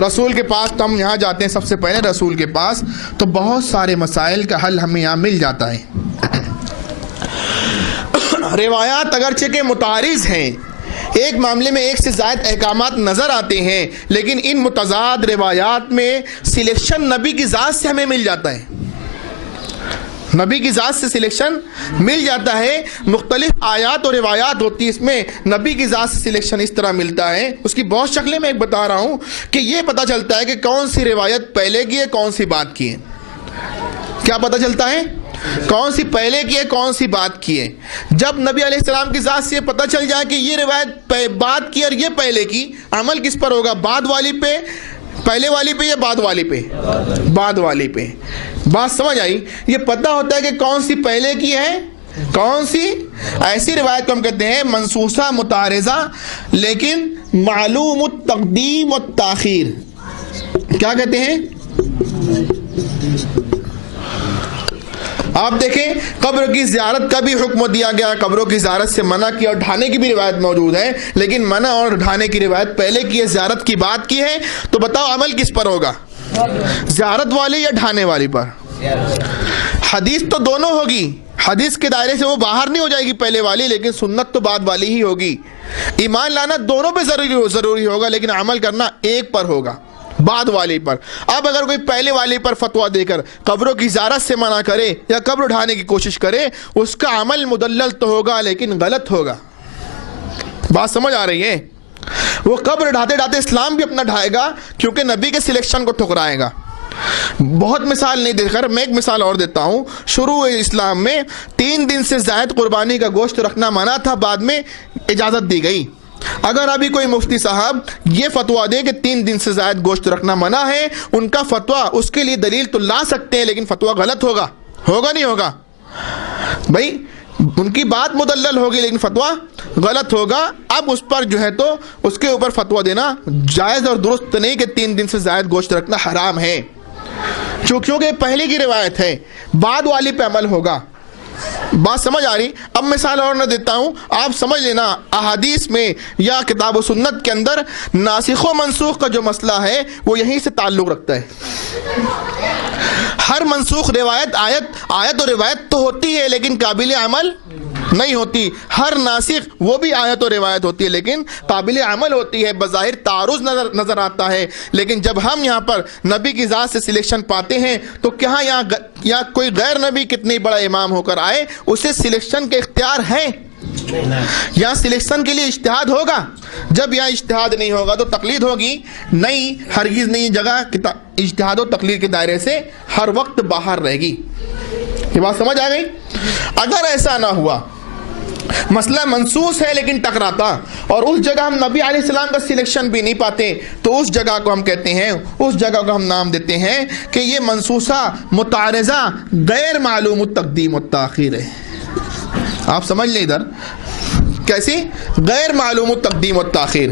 رسول کے پاس۔ تو ہم یہاں جاتے ہیں سب سے پہلے رسول کے پاس، تو بہت سارے مسائل کا حل ہمیں یہاں مل جاتا ہے۔ روایات اگرچہ کہ متعارض ہیں، ایک معاملے میں ایک سے زائد احکامات نظر آتے ہیں، لیکن ان متضاد روایات میں سلیکشن نبی کی ذات سے ہمیں مل جاتا ہے، نبی کی ذات سے سلیکشن مل جاتا ہے۔ مختلف آیات اور روایات ہوتی ہے، اس میں نبی کی ذات سے سلیکشن اس طرح ملتا ہے۔ اس کی بہت شکلیں میں ایک بتا رہا ہوں کہ یہ پتہ چلتا ہے کہ کون سی روایت پہلے کی ہے، کون سی بات کی ہے۔ کیا پتہ چلتا ہے؟ کون سی پہلے کی ہے، کون سی بات کی ہے۔ جب نبی علیہ السلام کی ذات سے یہ پتہ چل جائے کہ یہ روایت بات کی اور یہ پہلے کی، عمل کس پر ہوگا؟ بعد والی پہ، پہلے والی پہ یا بعد والی پہ؟ بعد والی پہ۔ بات سمجھ آئی؟ یہ پتہ ہوتا ہے کہ کون سی پہلے کی ہے، کون سی۔ ایسی روایت کو ہم کہتے ہیں منسوخہ متعارضہ، لیکن معلوم التقدیم والتاخیر۔ کیا کہتے ہیں؟ آپ دیکھیں قبر کی زیارت کا بھی حکم دیا گیا، قبروں کی زیارت سے منع کیا، اور ڈھانے کی بھی روایت موجود ہے، لیکن منع اور ڈھانے کی روایت پہلے کی ہے، زیارت کی بات کی ہے۔ تو بتاؤ عمل کس پر ہوگا؟ زیارت والی یا ڈھانے والی پر؟ حدیث تو دونوں ہوگی، حدیث کے دائرے سے وہ باہر نہیں ہو جائے گی پہلے والی، لیکن سنت تو بعد والی ہی ہوگی۔ ایمان لانا دونوں پہ ضروری ہوگا، لیکن عمل کرنا ایک پر ہوگا، بعد والی پر۔ اب اگر کوئی پہلے والی پر فتویٰ دے کر قبروں کی زیارت سے منع کرے یا قبر اٹھانے کی کوشش کرے، اس کا عمل مدلل تو ہوگا لیکن غلط ہوگا۔ بات سمجھ آ رہی ہے؟ وہ قبر ڈھاتے ڈھاتے اسلام بھی اپنا ڈھائے گا، کیونکہ نبی کے سلیکشن کو ٹھکرائے گا۔ بہت مثال نہیں دے کر میں ایک مثال اور دیتا ہوں۔ شروع اسلام میں 3 دن سے زائد قربانی کا گوشت رکھنا منع تھا، بعد میں اجازت دی گئی۔ اگر ابھی کوئی مفتی صاحب یہ فتویٰ دے کہ 3 دن سے زائد گوشت رکھنا منع ہے، ان کا فتویٰ، اس کے لیے دلیل تو لا سکتے ہیں، لیکن فتویٰ غلط ہوگا نہیں ہوگا؟ بھائی ان کی بات مدلل ہوگی لیکن فتویٰ غلط ہوگا۔ اب اس پر جو ہے تو اس کے اوپر فتویٰ دینا جائز اور درست نہیں کہ 3 دن سے زائد گوشت رکھنا حرام ہے، کیونکہ پہلے کی روایت ہے، بعد والی پہ عمل ہوگا۔ بات سمجھ آ رہی؟ اب مثال اور نہ دیتا ہوں، آپ سمجھ لینا احادیث میں یا کتاب و سنت کے اندر ناسخ و منسوخ کا جو مسئلہ ہے وہ یہیں سے تعلق رکھتا ہے۔ ہر منسوخ روایت آیت و روایت تو ہوتی ہے لیکن قابل عمل نہیں ہوتی۔ ہر ناسخ وہ بھی آیت و روایت ہوتی ہے لیکن قابل عمل ہوتی ہے، بظاہر تعارض نظر آتا ہے، لیکن جب ہم یہاں پر نبی کی ذات سے سلیکشن پاتے ہیں تو کیا یہاں کوئی غیر نبی کتنی بڑا امام ہو کر آئے اسے سلیکشن کے اختیار ہے؟ یہاں سلیکشن کے لیے اجتہاد ہوگا۔ جب یہاں اجتہاد نہیں ہوگا تو تقلید ہوگی نہیں، ہرگز نہیں۔ جگہ اجتہاد و تقلید کے دائرے سے ہر وقت باہر رہے گی۔ یہ بات سمجھ آ گئی؟ اگر ایسا نہ ہوا، مسئلہ منسوخ ہے لیکن ٹکراتا، اور اس جگہ ہم نبی علیہ السلام کا سلیکشن بھی نہیں پاتے، تو اس جگہ کو ہم کہتے ہیں، اس جگہ کو ہم نام دیتے ہیں کہ یہ منسوخہ متعارضہ غیر معلوم التقدیم والتاخیر ہے۔ آپ سمجھ لیں ادھر کیسی؟ غیر معلوم التقدیم والتاخیر۔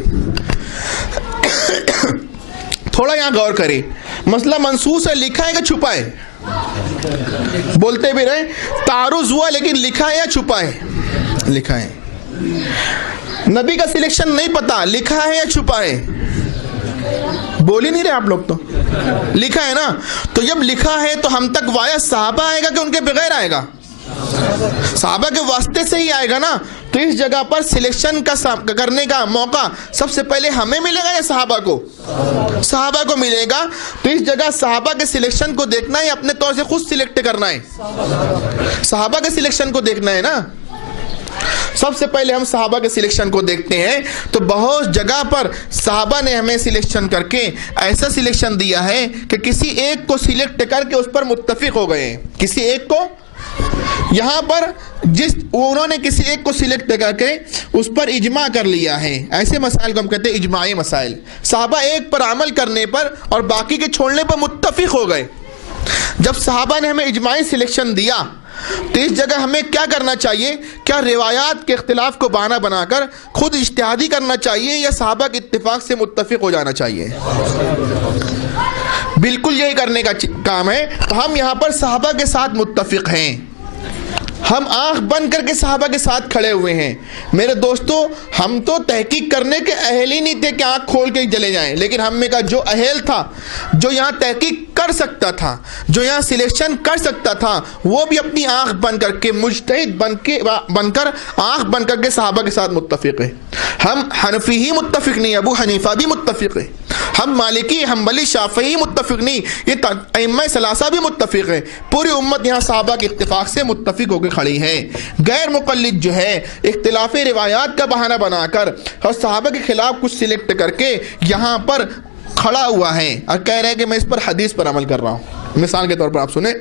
تھوڑا یہاں غور کریں، مسئلہ منسوخ ہے، لکھا ہے کہ چھپا ہے؟ بولتے بھی رہے. تعارض ہوا لیکن لکھا ہے یا چھپا ہے؟ لکھا ہے. نبی کا سلیکشن نہیں پتا، لکھا ہے یا چھپا ہے؟ بول ہی نہیں رہے آپ لوگ. تو لکھا ہے نا. تو جب لکھا ہے تو ہم تک وایا صحابہ آئے گا کہ ان کے بغیر آئے گا؟ صحابہ کے واسطے سے ہی آئے گا نا. تو اس جگہ پر سلیکشن کا کرنے کا موقع سب سے پہلے ہمیں ملے گا یا صحابہ کو؟ صحابہ کو ملے گا. تو اس جگہ صحابہ کے سلیکشن کو دیکھنا ہے، اپنے طور سے خود سلیکٹ کرنا ہے. صحابہ کے سلیکشن کو دیکھنا ہے نا. سب سے پہلے ہم صحابہ کے سلیکشن کو دیکھتے ہیں. تو بہت جگہ پر صحابہ نے ہمیں سلیکشن کر کے ایسا سلیکشن دیا ہے کہ کسی ایک کو سلیکٹ کر کے اس پر متفق ہو گئے. کسی ایک کو یہاں پر انہوں نے کسی ایک کو سلیکٹ کر کے اس پر اجماع کر لیا ہے. ایسے مسائل کو ہم کہتے ہیں اجماعی مسائل. صحابہ ایک پر عمل کرنے پر اور باقی کے چھوڑنے پر متفق ہو گئے. جب صحابہ نے ہمیں اجماعی سلیکشن دیا تو اس جگہ ہمیں کیا کرنا چاہیے؟ کیا روایات کے اختلاف کو بہانہ بنا کر خود اجتہادی کرنا چاہیے یا صحابہ کے اتفاق سے متفق ہو جانا چاہیے؟ بالکل یہی کرنے کا کام ہے. تو ہم یہاں پر صحابہ کے ساتھ متفق ہیں. ہم آنکھ بند کر کے صحابہ کے ساتھ کھڑے ہوئے ہیں. میرے دوستو، ہم تو تحقیق کرنے کے اہل ہی نہیں تھے کہ آنکھ کھول کے چلے جائیں. لیکن ہم نے کہا جو اہل تھا، جو یہاں تحقیق کر سکتا تھا، جو یہاں سلیکشن کر سکتا تھا، وہ بھی اپنی آنکھ بند کر کے مجتہد بن کر آنکھ بند کر کے صحابہ کے ساتھ متفق ہے. ہم حنفی ہی متفق نہیں، ابو حنیفہ بھی متفق ہے. ہم مالکی، حنبلی، شافعی متفق نہیں، یہ ائمہ ثلاثہ بھی متفق ہے. پوری امت یہاں صحابہ کے اتفاق سے متفق ہو کے کھڑی ہے. غیر مقلد جو ہے اختلاف روایات کا بہانہ بنا کر اور صحابہ کے خلاف کچھ سلیکٹ کر کے یہاں پر کھڑا ہوا ہے اور کہہ رہے ہیں کہ میں اس پر حدیث پر عمل کر رہا ہوں. مثال کے طور پر آپ سنیں،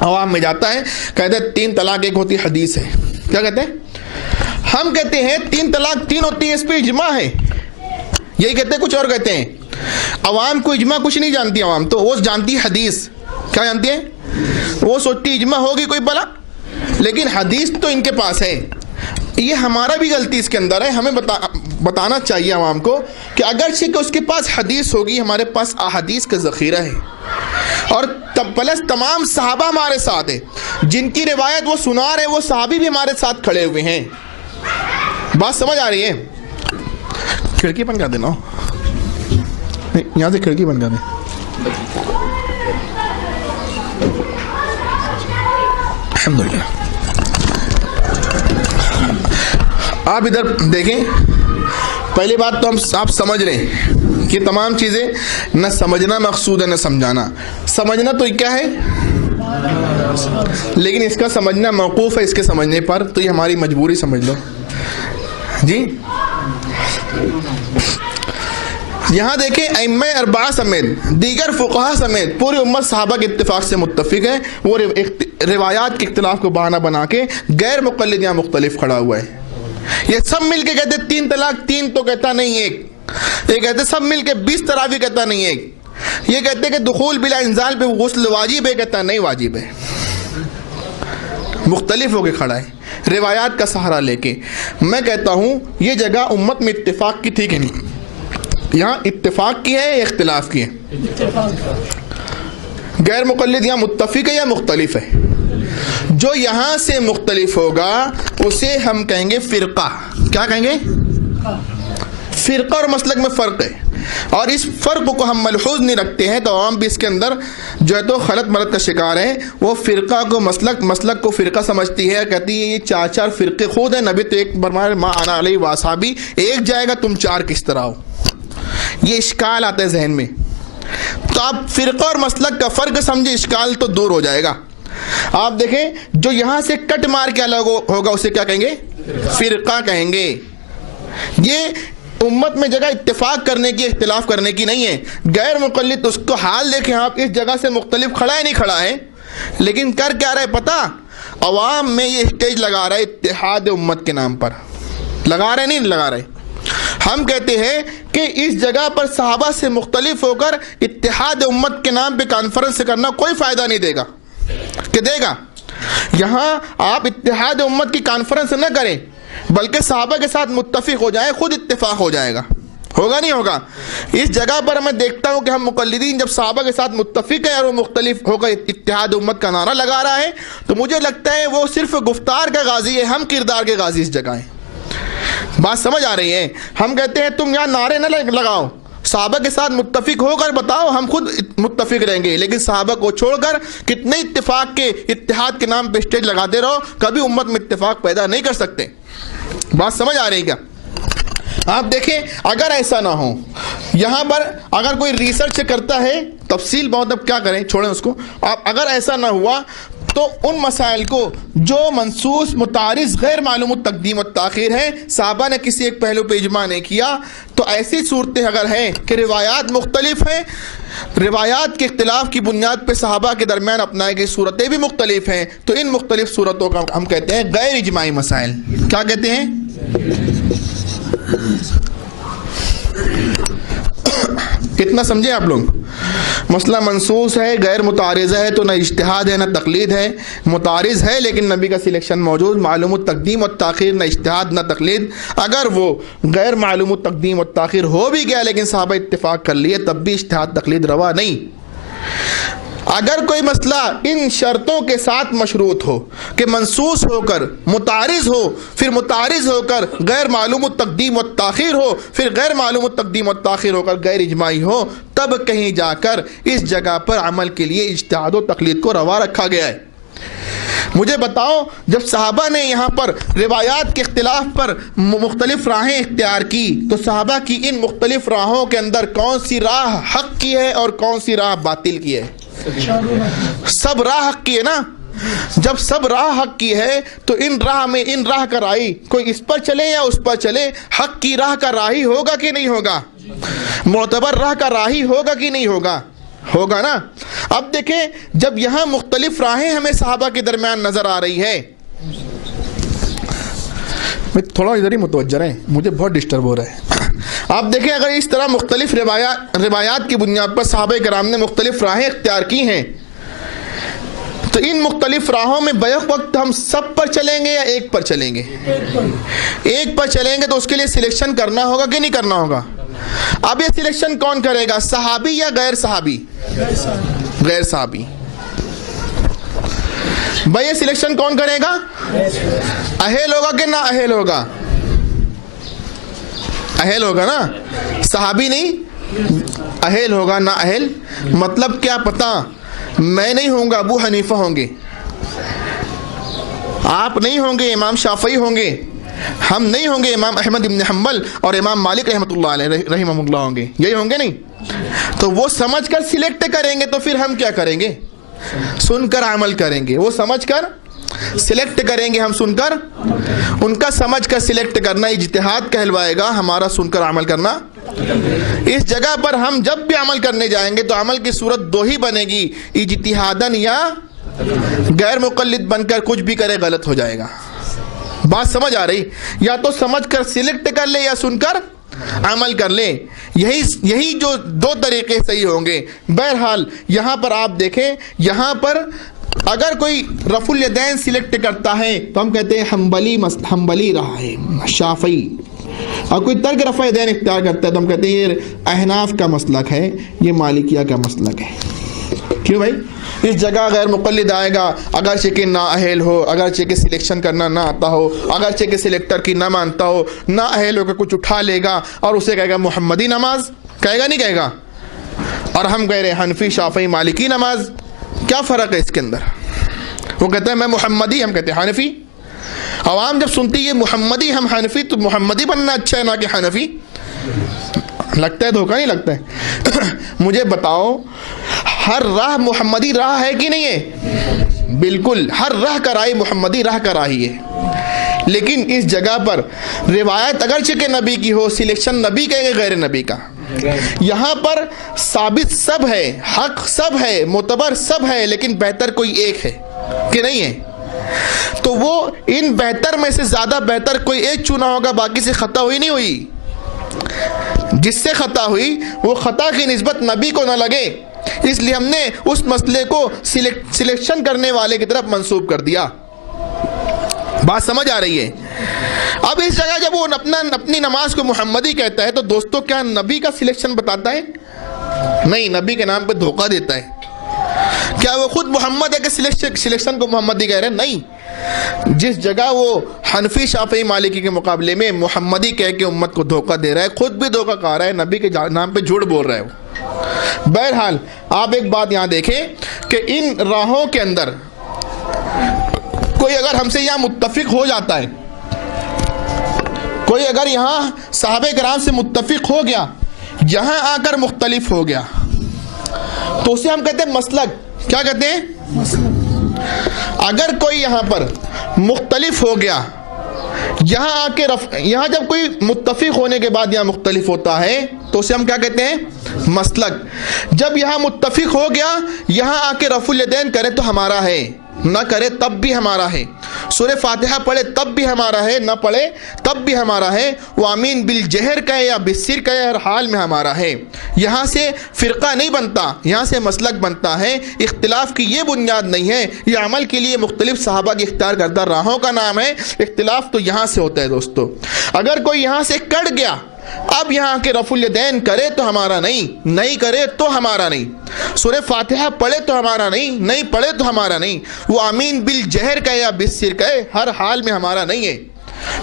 عوام میں جاتا ہے، کہتے ہیں 3 طلاق ایک ہوتی حدیث ہے. کیا کہتے ہیں؟ ہم کہتے ہیں 3 طلاق 3 ہوتی ہے، اس پہ اجماع ہے. یہی کہتے ہیں، کچھ اور کہتے ہیں. عوام کو اجماع کچھ نہیں جانتی. عوام تو وہ جانتی حدیث. کیا جانتی ہے؟ وہ سوچتی اجماع ہوگی کوئی بلا، لیکن حدیث تو ان کے پاس ہے. یہ ہمارا بھی غلطی اس کے اندر ہے. ہمیں بتانا چاہیے عوام کو کہ اگرچہ کہ اس کے پاس حدیث ہوگی، ہمارے پاس احادیث کا ذخیرہ ہے اور پلس تمام صحابہ ہمارے ساتھ ہیں. جن کی روایت وہ سنا رہے وہ صحابی بھی ہمارے ساتھ کھڑے ہوئے ہیں. بات سمجھ آ رہی ہے؟ کھڑکی بند کر دینا، یہاں سے کھڑکی بند کر دیں. الحمدللہ. آپ ادھر دیکھیں. پہلی بات تو آپ سمجھ رہے ہیں کہ تمام چیزیں نہ سمجھنا مقصود ہے نہ سمجھانا. سمجھنا تو کیا ہے، لیکن اس کا سمجھنا موقوف ہے اس کے سمجھنے پر. تو یہ ہماری مجبوری سمجھ لو جی. یہاں دیکھیں، ائمہ اربعہ سمیت دیگر فقہا سمیت پوری امت صحابہ کے اتفاق سے متفق ہے. وہ روایات کے اختلاف کو بہانہ بنا کے غیر مقلد یہاں مختلف کھڑا ہوا ہے. یہ سب مل کے کہتے 3 طلاق 3 تو کہتا نہیں ایک. یہ کہتے سب مل کے 20 تراویح کہتا نہیں ایک. یہ کہتے کہ دخول بلا انزال پہ غسل واجب ہے، کہتا نہیں واجب ہے. مختلف ہو کے کھڑا ہے روایات کا سہارا لے کے. میں کہتا ہوں یہ جگہ امت میں اتفاق کی تھی کہ نہیں؟ یہاں اتفاق کی ہے یا اختلاف کی ہے؟ غیر مقلد یہاں متفق ہے یا مختلف ہے؟ جو یہاں سے مختلف ہوگا اسے ہم کہیں گے فرقہ. کیا کہیں گے؟ فرقہ اور مسلک میں فرق ہے. اور اس فرق کو ہم ملحوظ نہیں رکھتے ہیں تو عوام بھی اس کے اندر جو ہے تو غلط ملت کا شکار ہے. وہ فرقہ کو مسلک کو فرقہ سمجھتی ہے، کہتی ہے یہ 4 فرقے خود ہیں. نبی تو ایک برمار ما انا علیہ واصحابی، ایک جائے گا تم 4 کس طرح ہو. یہ اشکال آتا ہے ذہن میں. تو آپ فرقہ اور مسلک کا فرق سمجھے، اشکال تو دور ہو جائے گا. آپ دیکھیں جو یہاں سے کٹ مار کے الگ ہوگا اسے کیا کہیں گے؟ فرقہ کہیں گے. یہ امت میں جگہ اتفاق کرنے کی، اختلاف کرنے کی نہیں ہے. غیر مقلد اس کو حال دیکھیں آپ، اس جگہ سے مختلف کھڑا ہے نہیں کھڑا ہے، لیکن کر کیا رہا ہے پتہ؟ عوام میں یہ اسٹیج لگا رہا ہے اتحاد امت کے نام پر. لگا رہے نہیں لگا رہے. ہم کہتے ہیں کہ اس جگہ پر صحابہ سے مختلف ہو کر اتحاد امت کے نام پہ کانفرنس کرنا کوئی فائدہ نہیں دے گا. کہ دے گا؟ یہاں آپ اتحاد امت کی کانفرنس نہ کریں بلکہ صحابہ کے ساتھ متفق ہو جائیں، خود اتفاق ہو جائے گا. ہوگا نہیں ہوگا؟ اس جگہ پر میں دیکھتا ہوں کہ ہم مقلدین جب صحابہ کے ساتھ متفق ہیں اور وہ مختلف ہو کر اتحاد امت کا نعرہ لگا رہا ہے تو مجھے لگتا ہے وہ صرف گفتار کا غازی ہے، ہم کردار کے غازی اس جگہ ہیں۔ بات سمجھ آ رہی ہے؟ ہم کہتے ہیں تم یہاں نعرے نہ لگاؤ، صحابہ کے ساتھ متفق ہو کر بتاؤ، ہم خود متفق رہیں گے، لیکن صحابہ کو چھوڑ کر کتنے اتفاق کے اتحاد کے نام پہ اسٹیج لگاتے رہو، کبھی امت میں اتفاق پیدا نہیں کر سکتے۔ بات سمجھ آ رہی ہے کیا؟ آپ دیکھیں اگر ایسا نہ ہو، یہاں پر اگر کوئی ریسرچ کرتا ہے، تفصیل بہت، اب کیا کریں چھوڑیں اس کو، اگر ایسا نہ ہوا تو ان مسائل کو جو منصوص متعارض غیر معلوم التقدیم والتاخیر ہے، صحابہ نے کسی ایک پہلو پہ اجماع نہیں کیا، تو ایسی صورتیں اگر ہیں کہ روایات مختلف ہیں، روایات کے اختلاف کی بنیاد پہ صحابہ کے درمیان اپنائی گئی صورتیں بھی مختلف ہیں، تو ان مختلف صورتوں کا ہم کہتے ہیں غیر اجماعی مسائل۔ کیا کہتے ہیں؟ کتنا سمجھے آپ لوگ؟ مسئلہ منصوص ہے، غیر متعارض ہے، تو نہ اجتہاد ہے نہ تقلید ہے، متعارض ہے لیکن نبی کا سلیکشن موجود، معلوم التقدیم والتاخیر، نہ اجتہاد نہ تقلید۔ اگر وہ غیر معلوم التقدیم والتاخیر ہو بھی گیا لیکن صحابہ اتفاق کر لیے، تب بھی اجتہاد تقلید روا نہیں۔ اگر کوئی مسئلہ ان شرطوں کے ساتھ مشروط ہو کہ منصوص ہو کر متعارض ہو، پھر متعارض ہو کر غیر معلوم التقدیم والتاخیر ہو، پھر غیر معلوم التقدیم والتاخیر ہو کر غیر اجماعی ہو، تب کہیں جا کر اس جگہ پر عمل کے لیے اجتہاد و تقلید کو روا رکھا گیا ہے۔ مجھے بتاؤ، جب صحابہ نے یہاں پر روایات کے اختلاف پر مختلف راہیں اختیار کی، تو صحابہ کی ان مختلف راہوں کے اندر کون سی راہ حق کی ہے اور کون سی راہ باطل کی ہے؟ سب راہ حق کی ہے نا؟ جب سب راہ حق کی ہے تو ان راہ کا راہی کوئی اس پر چلے یا اس پر چلے، حق کی راہ کا راہی ہوگا کہ نہیں ہوگا؟ معتبر راہ کا راہی ہوگا کہ نہیں ہوگا؟ ہوگا نا۔ اب دیکھیں، جب یہاں مختلف راہیں ہمیں صحابہ کے درمیان نظر آ رہی ہے، میں تھوڑا ادھر ہی متوجہ رہیں، مجھے بہت ڈسٹرب ہو رہا ہے۔ آپ دیکھیں اگر اس طرح مختلف روایات کی بنیاد پر صحابہ کرام نے مختلف راہیں اختیار کی ہیں، تو ان مختلف راہوں میں بیک وقت ہم سب پر چلیں گے یا ایک پر چلیں گے؟ ایک پر چلیں گے تو اس کے لیے سلیکشن کرنا ہوگا کہ نہیں کرنا ہوگا؟ اب یہ سلیکشن کون کرے گا، صحابی یا غیر صحابی؟ غیر صحابی۔ بھائی یہ سلیکشن کون کرے گا؟ اہل ہوگا کہ نہ اہل ہوگا؟ اہل ہوگا نا، صحابی نہیں، اہل ہوگا نہ اہل۔ مطلب کیا پتا، میں نہیں ہوں گا، ابو حنیفہ ہوں گے، آپ نہیں ہوں گے، امام شافعی ہوں گے، ہم نہیں ہوں گے، امام احمد بن حنبل اور امام مالک رحمۃ اللہ علیہ رحمہ اللہ ہوں گے، یہی ہوں گے نہیں؟ تو وہ سمجھ کر سلیکٹ کریں گے، تو پھر ہم کیا کریں گے؟ سن کر عمل کریں گے۔ وہ سمجھ کر سلیکٹ کریں گے، ہم سن کر، ان کا سمجھ کر سلیکٹ کرنا اجتہاد کہلوائے گا، ہمارا سن کر عمل کرنا۔ اس جگہ پر ہم جب بھی عمل کرنے جائیں گے تو عمل کی صورت دو ہی بنے گی، اجتہاداً یا غیر مقلد بن کر کچھ بھی کرے غلط ہو جائے گا۔ بات سمجھ آ رہی؟ یا تو سمجھ کر سلیکٹ کر لے یا سن کر عمل کر لے، یہی جو دو طریقے صحیح ہوں گے۔ بہرحال یہاں پر آپ دیکھیں، یہاں پر اگر کوئی رفع الیدین سلیکٹ کرتا ہے تو ہم کہتے ہیں حنبلی رہا ہے، شافعی۔ اور کوئی ترک رفع الیدین اختیار کرتا ہے تو ہم کہتے ہیں یہ احناف کا مسلک ہے، یہ مالکیہ کا مسلک ہے۔ کیوں بھائی؟ اس جگہ غیر مقلد آئے گا اگرچہ کہ نا اہل ہو، اگرچہ کہ سلیکشن کرنا نہ آتا ہو، اگرچہ کہ سلیکٹر کی نہ مانتا ہو، نا اہل ہو کے کچھ اٹھا لے گا اور اسے کہے گا محمدی نماز، کہے گا نہیں کہے گا؟ اور ہم کہہ رہے ہیں حنفی، شافعی، مالکی نماز، کیا فرق ہے اس کے اندر؟ وہ کہتا ہے میں محمدی، ہم کہتے ہیں حنفی۔ عوام جب سنتی ہے محمدی ہم حنفی، تو محمدی بننا اچھا ہے نہ کہ حنفی؟ لگتا ہے دھوکہ نہیں لگتا ہے؟ مجھے بتاؤ، ہر راہ محمدی راہ ہے کہ نہیں ہے؟ بالکل، ہر راہ کا راہی محمدی راہ کا راہی ہے، لیکن اس جگہ پر روایت اگرچہ کہ نبی کی ہو، سلیکشن نبی کا ہے غیر نبی کا؟ یہاں پر ثابت سب ہے، حق سب ہے، معتبر سب ہے، لیکن بہتر کوئی ایک ہے کہ نہیں ہے؟ تو وہ ان بہتر میں سے زیادہ بہتر کوئی ایک چنا ہوگا، باقی سے خطا ہوئی نہیں ہوئی؟ جس سے خطا ہوئی وہ خطا کی نسبت نبی کو نہ لگے، اس لیے ہم نے اس مسئلے کو سلیکشن کرنے والے کی طرف منسوب کر دیا۔ بات سمجھ آ رہی ہے؟ اب اس جگہ جب وہ اپنی نماز کو محمدی کہتا ہے تو دوستو کیا نبی کا سلیکشن بتاتا ہے؟ نہیں، نبی کے نام پہ دھوکہ دیتا ہے۔ کیا وہ خود محمد ہے کہ سلیکشن کو محمدی کہہ رہے ہیں؟ نہیں، جس جگہ وہ حنفی شافعی مالکی کے مقابلے میں محمدی کہہ کے امت کو دھوکہ دے رہا ہے، خود بھی دھوکہ کھا رہا ہے، نبی کے نام پہ جھوٹ بول رہا ہے وہ۔ بہرحال آپ ایک بات یہاں دیکھیں کہ ان راہوں کے اندر کوئی اگر ہم سے یہاں متفق ہو جاتا ہے، کوئی اگر یہاں صحابہ کرام سے متفق ہو گیا، یہاں آ کر مختلف ہو گیا، تو اسے ہم کہتے ہیں مسلک۔ کیا کہتے ہیں؟ اگر کوئی یہاں پر مختلف ہو گیا، یہاں آ کے یہاں جب کوئی متفق ہونے کے بعد یہاں مختلف ہوتا ہے تو اسے ہم کیا کہتے ہیں؟ مسلک۔ جب یہاں متفق ہو گیا، یہاں آ کے رفع الیدین کرے تو ہمارا ہے، نہ کرے تب بھی ہمارا ہے، سورہ فاتحہ پڑھے تب بھی ہمارا ہے، نہ پڑھے تب بھی ہمارا ہے، وہ آمین بالجہر کہے یا بالسر کہے، ہر حال میں ہمارا ہے۔ یہاں سے فرقہ نہیں بنتا، یہاں سے مسلک بنتا ہے۔ اختلاف کی یہ بنیاد نہیں ہے، یہ عمل کے لیے مختلف صحابہ کی اختیار کردہ راہوں کا نام ہے۔ اختلاف تو یہاں سے ہوتا ہے دوستو۔ اگر کوئی یہاں سے کٹ گیا، اب یہاں کے رفع الیدین کرے تو ہمارا نہیں کرے تو ہمارا نہیں، سورہ فاتحہ پڑھے تو ہمارا نہیں پڑھے تو ہمارا نہیں، وہ آمین بالجہر کہے یا بالسر کہے، ہر حال میں ہمارا نہیں ہے۔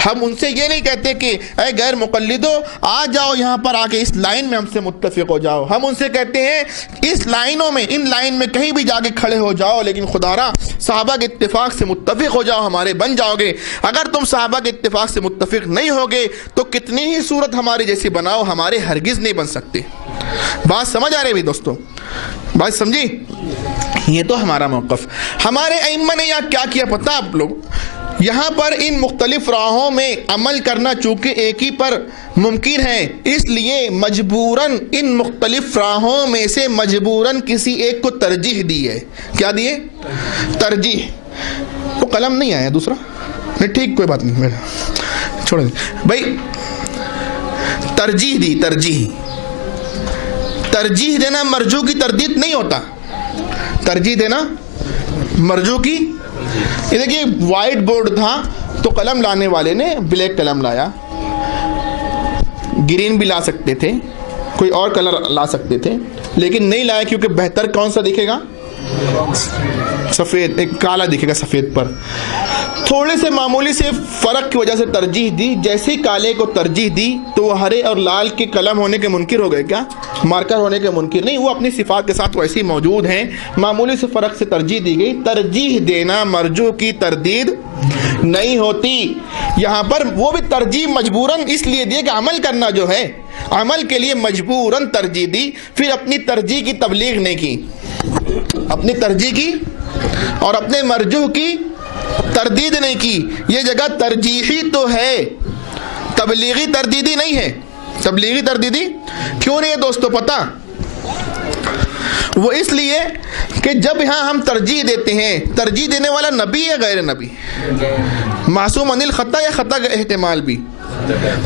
ہم ان سے یہ نہیں کہتے کہ اے غیر مقلدو آ جاؤ یہاں پر آ کے اس لائن میں ہم سے متفق ہو جاؤ۔ ہم ان سے کہتے ہیں اس لائنوں میں، ان لائن میں کہیں بھی جا کے کھڑے ہو جاؤ، لیکن خدارا صحابہ کے اتفاق سے متفق ہو جاؤ، ہمارے بن جاؤ گے۔ اگر تم صحابہ کے اتفاق سے متفق نہیں ہوگے تو کتنی ہی صورت ہماری جیسی بناؤ، ہمارے ہرگز نہیں بن سکتے۔ بات سمجھ آ رہی بھی دوستو؟ بات سمجھی؟ یہ تو ہمارا موقف۔ ہمارے ائمہ نے یہاں کیا کیا پتہ آپ لوگ؟ یہاں پر ان مختلف راہوں میں عمل کرنا چونکہ ایک ہی پر ممکن ہے، اس لیے مجبوراً ان مختلف راہوں میں سے مجبوراً کسی ایک کو ترجیح دی ہے۔ کیا دیے؟ ترجیح۔ وہ قلم نہیں آیا دوسرا؟ نہیں ٹھیک، کوئی بات نہیں، چھوڑ دیں بھائی۔ ترجیح دی، ترجیح دینا مرجو کی تردید نہیں ہوتا، ترجیح دینا مرجو کی۔ یہ دیکھیے وائٹ بورڈ تھا تو قلم لانے والے نے بلیک قلم لایا، گرین بھی لا سکتے تھے، کوئی اور کلر لا سکتے تھے، لیکن نہیں لایا کیونکہ بہتر کون سا دکھے گا؟ سفید، ایک کالا دکھے گا سفید پر۔ تھوڑے سے معمولی سے فرق کی وجہ سے ترجیح دی، جیسے ہی کالے کو ترجیح دی تو وہ ہرے اور لال کے قلم ہونے کے منکر ہو گئے، کیا مارکر ہونے کے منکر نہیں، وہ اپنی صفات کے ساتھ ویسے ہی موجود ہیں، معمولی سے فرق سے ترجیح دی گئی۔ ترجیح دینا مرجو کی تردید نہیں ہوتی۔ یہاں پر وہ بھی ترجیح مجبوراً اس لیے دی کہ عمل کرنا جو ہے، عمل کے لیے مجبوراً ترجیح دی، پھر اپنی ترجیح کی تبلیغ نہیں کی، اپنی ترجیح کی اور اپنے مرجو کی تردید نہیں کی۔ یہ جگہ ترجیحی تو ہے، تبلیغی تردیدی نہیں ہے۔ تبلیغی تردیدی کیوں نہیں ہے دوستو پتہ؟ وہ اس لیے کہ جب یہاں ہم ترجیح دیتے ہیں، ترجیح دینے والا نبی ہے غیر نبی، معصوم عن الخطا یا خطا کا احتمال بھی،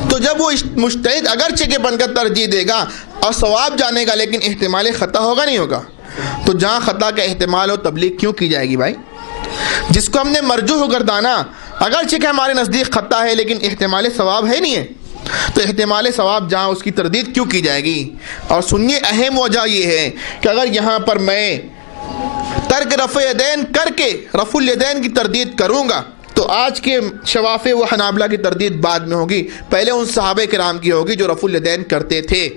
تو جب وہ مجتہد اگرچہ کے بن کر ترجیح دے گا اور ثواب جانے گا، لیکن احتمال خطا ہوگا نہیں ہوگا، تو جہاں خطا کا احتمال ہو تبلیغ کیوں کی جائے گی بھائی؟ جس کو ہم نے مرجوح گردانا، اگرچہ کہ ہمارے نزدیک خطا ہے لیکن احتمال ثواب ہے نہیں ہے، تو احتمال ثواب جہاں اس کی تردید کیوں کی جائے گی؟ اور سنیے اہم وجہ یہ ہے کہ اگر یہاں پر میں ترک رفع یدین کر کے رفع الیدین کی تردید کروں گا تو آج کے شوافع و حنابلہ کی تردید بعد میں ہوگی، پہلے ان صحابہ کرام کی ہوگی جو رفع الیدین کرتے تھے۔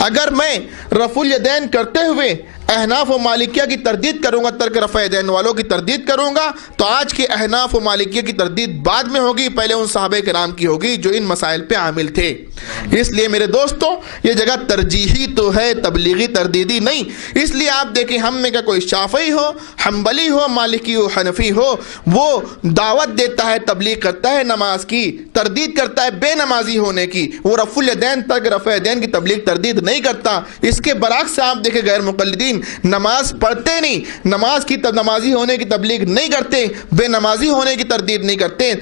اگر میں رفع الیدین کرتے ہوئے احناف و مالکیہ کی تردید کروں گا، ترک رفع یدین والوں کی تردید کروں گا، تو آج کے احناف و مالکیہ کی تردید بعد میں ہوگی، پہلے ان صحابہ کرام کی ہوگی جو ان مسائل پہ عامل تھے۔ اس لیے میرے دوستو یہ جگہ ترجیحی تو ہے، تبلیغی تردیدی نہیں۔ اس لیے آپ دیکھیں ہم میں کا کوئی شافعی ہو، حنبلی ہو، مالکی ہو، حنفی ہو، وہ دعوت دیتا ہے، تبلیغ کرتا ہے نماز کی، تردید کرتا ہے بے نمازی ہونے کی، وہ رفع الیدین ترک رفع یدین کی تبلیغ تردید نہیں کرتا۔ اس کے برعکس آپ دیکھیں غیر مقلدین نماز پڑھتے نہیں، نماز کی نمازی ہونے کی تبلیغ نہیں کرتے، بے نمازی ہونے کی تردید نہیں کرتے۔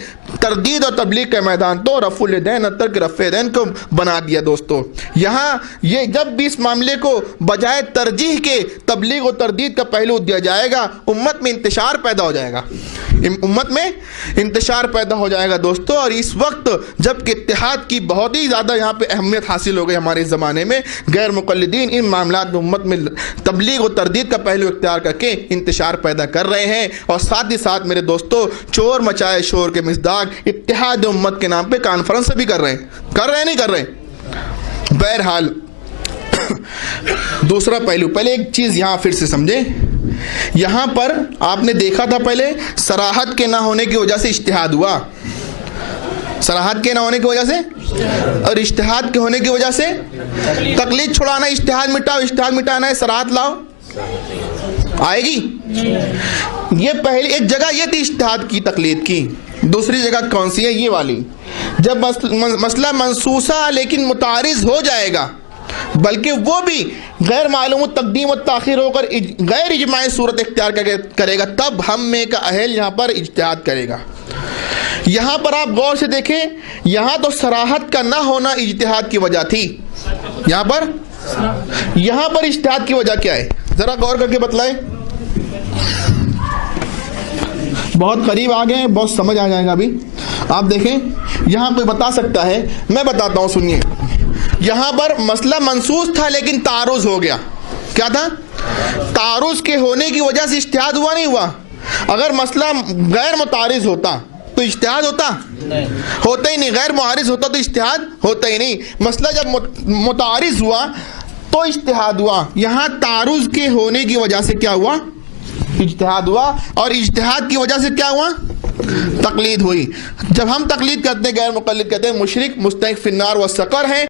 تردید اور تبلیغ کا میدان تو رفع الیدین اور ترک رفع یدین کو بنا دیا دوستو۔ یہاں یہ جب بھی اس معاملے کو بجائے ترجیح کے تبلیغ و تردید کا پہلو دیا جائے گا، امت میں انتشار پیدا ہو جائے گا۔ امت میں انتشار پیدا ہو جائے گا دوستو. اور اس وقت جب کہ اتحاد کی بہت ہی زیادہ یہاں پہ اہمیت حاصل ہو گئی ہمارے زمانے میں, غیر مقلدین ان معاملات میں امت میں تبلیغ و تردید کا پہلو اختیار کر کے انتشار پیدا کر رہے ہیں, اور ساتھ ہی ساتھ میرے دوستو چور مچائے شور کے مصداق اتحاد امت کے نام پہ کانفرنس بھی کر رہے ہیں نہیں کر رہے. بہرحال دوسرا پہلو, پہلے ایک چیز یہاں پھر سے سمجھیں. یہاں پر آپ نے دیکھا تھا پہلے صراحت کے نہ ہونے کی وجہ سے اجتہاد ہوا, صراحت کے نہ ہونے کی وجہ سے, اور اجتہاد کے ہونے کی وجہ سے تقلید چھڑانا. اجتہاد مٹاؤ, اجتہاد مٹانا ہے, صراحت لاؤ, آئے گی؟ یہ پہلی ایک جگہ یہ تھی اجتہاد کی تقلید کی. دوسری جگہ کون سی ہے؟ یہ والی, جب مسئلہ منسوسہ لیکن متعارض ہو جائے گا, بلکہ وہ بھی غیر معلوم تقدیم و تاخیر ہو کر غیر اجماعی صورت اختیار کرے گا, تب ہم میں کا اہل یہاں پر اجتہاد کرے گا. یہاں پر آپ غور سے دیکھیں, یہاں تو صراحت کا نہ ہونا اجتہاد کی وجہ تھی. یہاں پر اجتہاد کی وجہ کیا ہے؟ ذرا غور کر کے بتلائیں. بہت قریب آ گئے, بہت سمجھ آ جائے گا ابھی. آپ دیکھیں یہاں کوئی بتا سکتا ہے؟ میں بتاتا ہوں, سنیے. یہاں پر مسئلہ منسوخ تھا لیکن تعارض ہو گیا. کیا تھا؟ تعارض کے ہونے کی وجہ سے اجتہاد ہوا نہیں ہوا. اگر مسئلہ غیر متعارض ہوتا تو اجتہاد ہوتا ہی نہیں, غیر معارض ہوتا تو اجتہاد ہوتا ہی نہیں. مسئلہ جب متعارض ہوا تو اجتہاد ہوا. یہاں تعارض کے ہونے کی وجہ سے کیا ہوا؟ اجتہاد ہوا. اور اجتہاد کی وجہ سے کیا ہوا؟ تقلید ہوئی. جب ہم تقلید کرتے ہیں, غیر مقلد کہتے ہیں مشرک مستحق فی النار و سقر ہیں.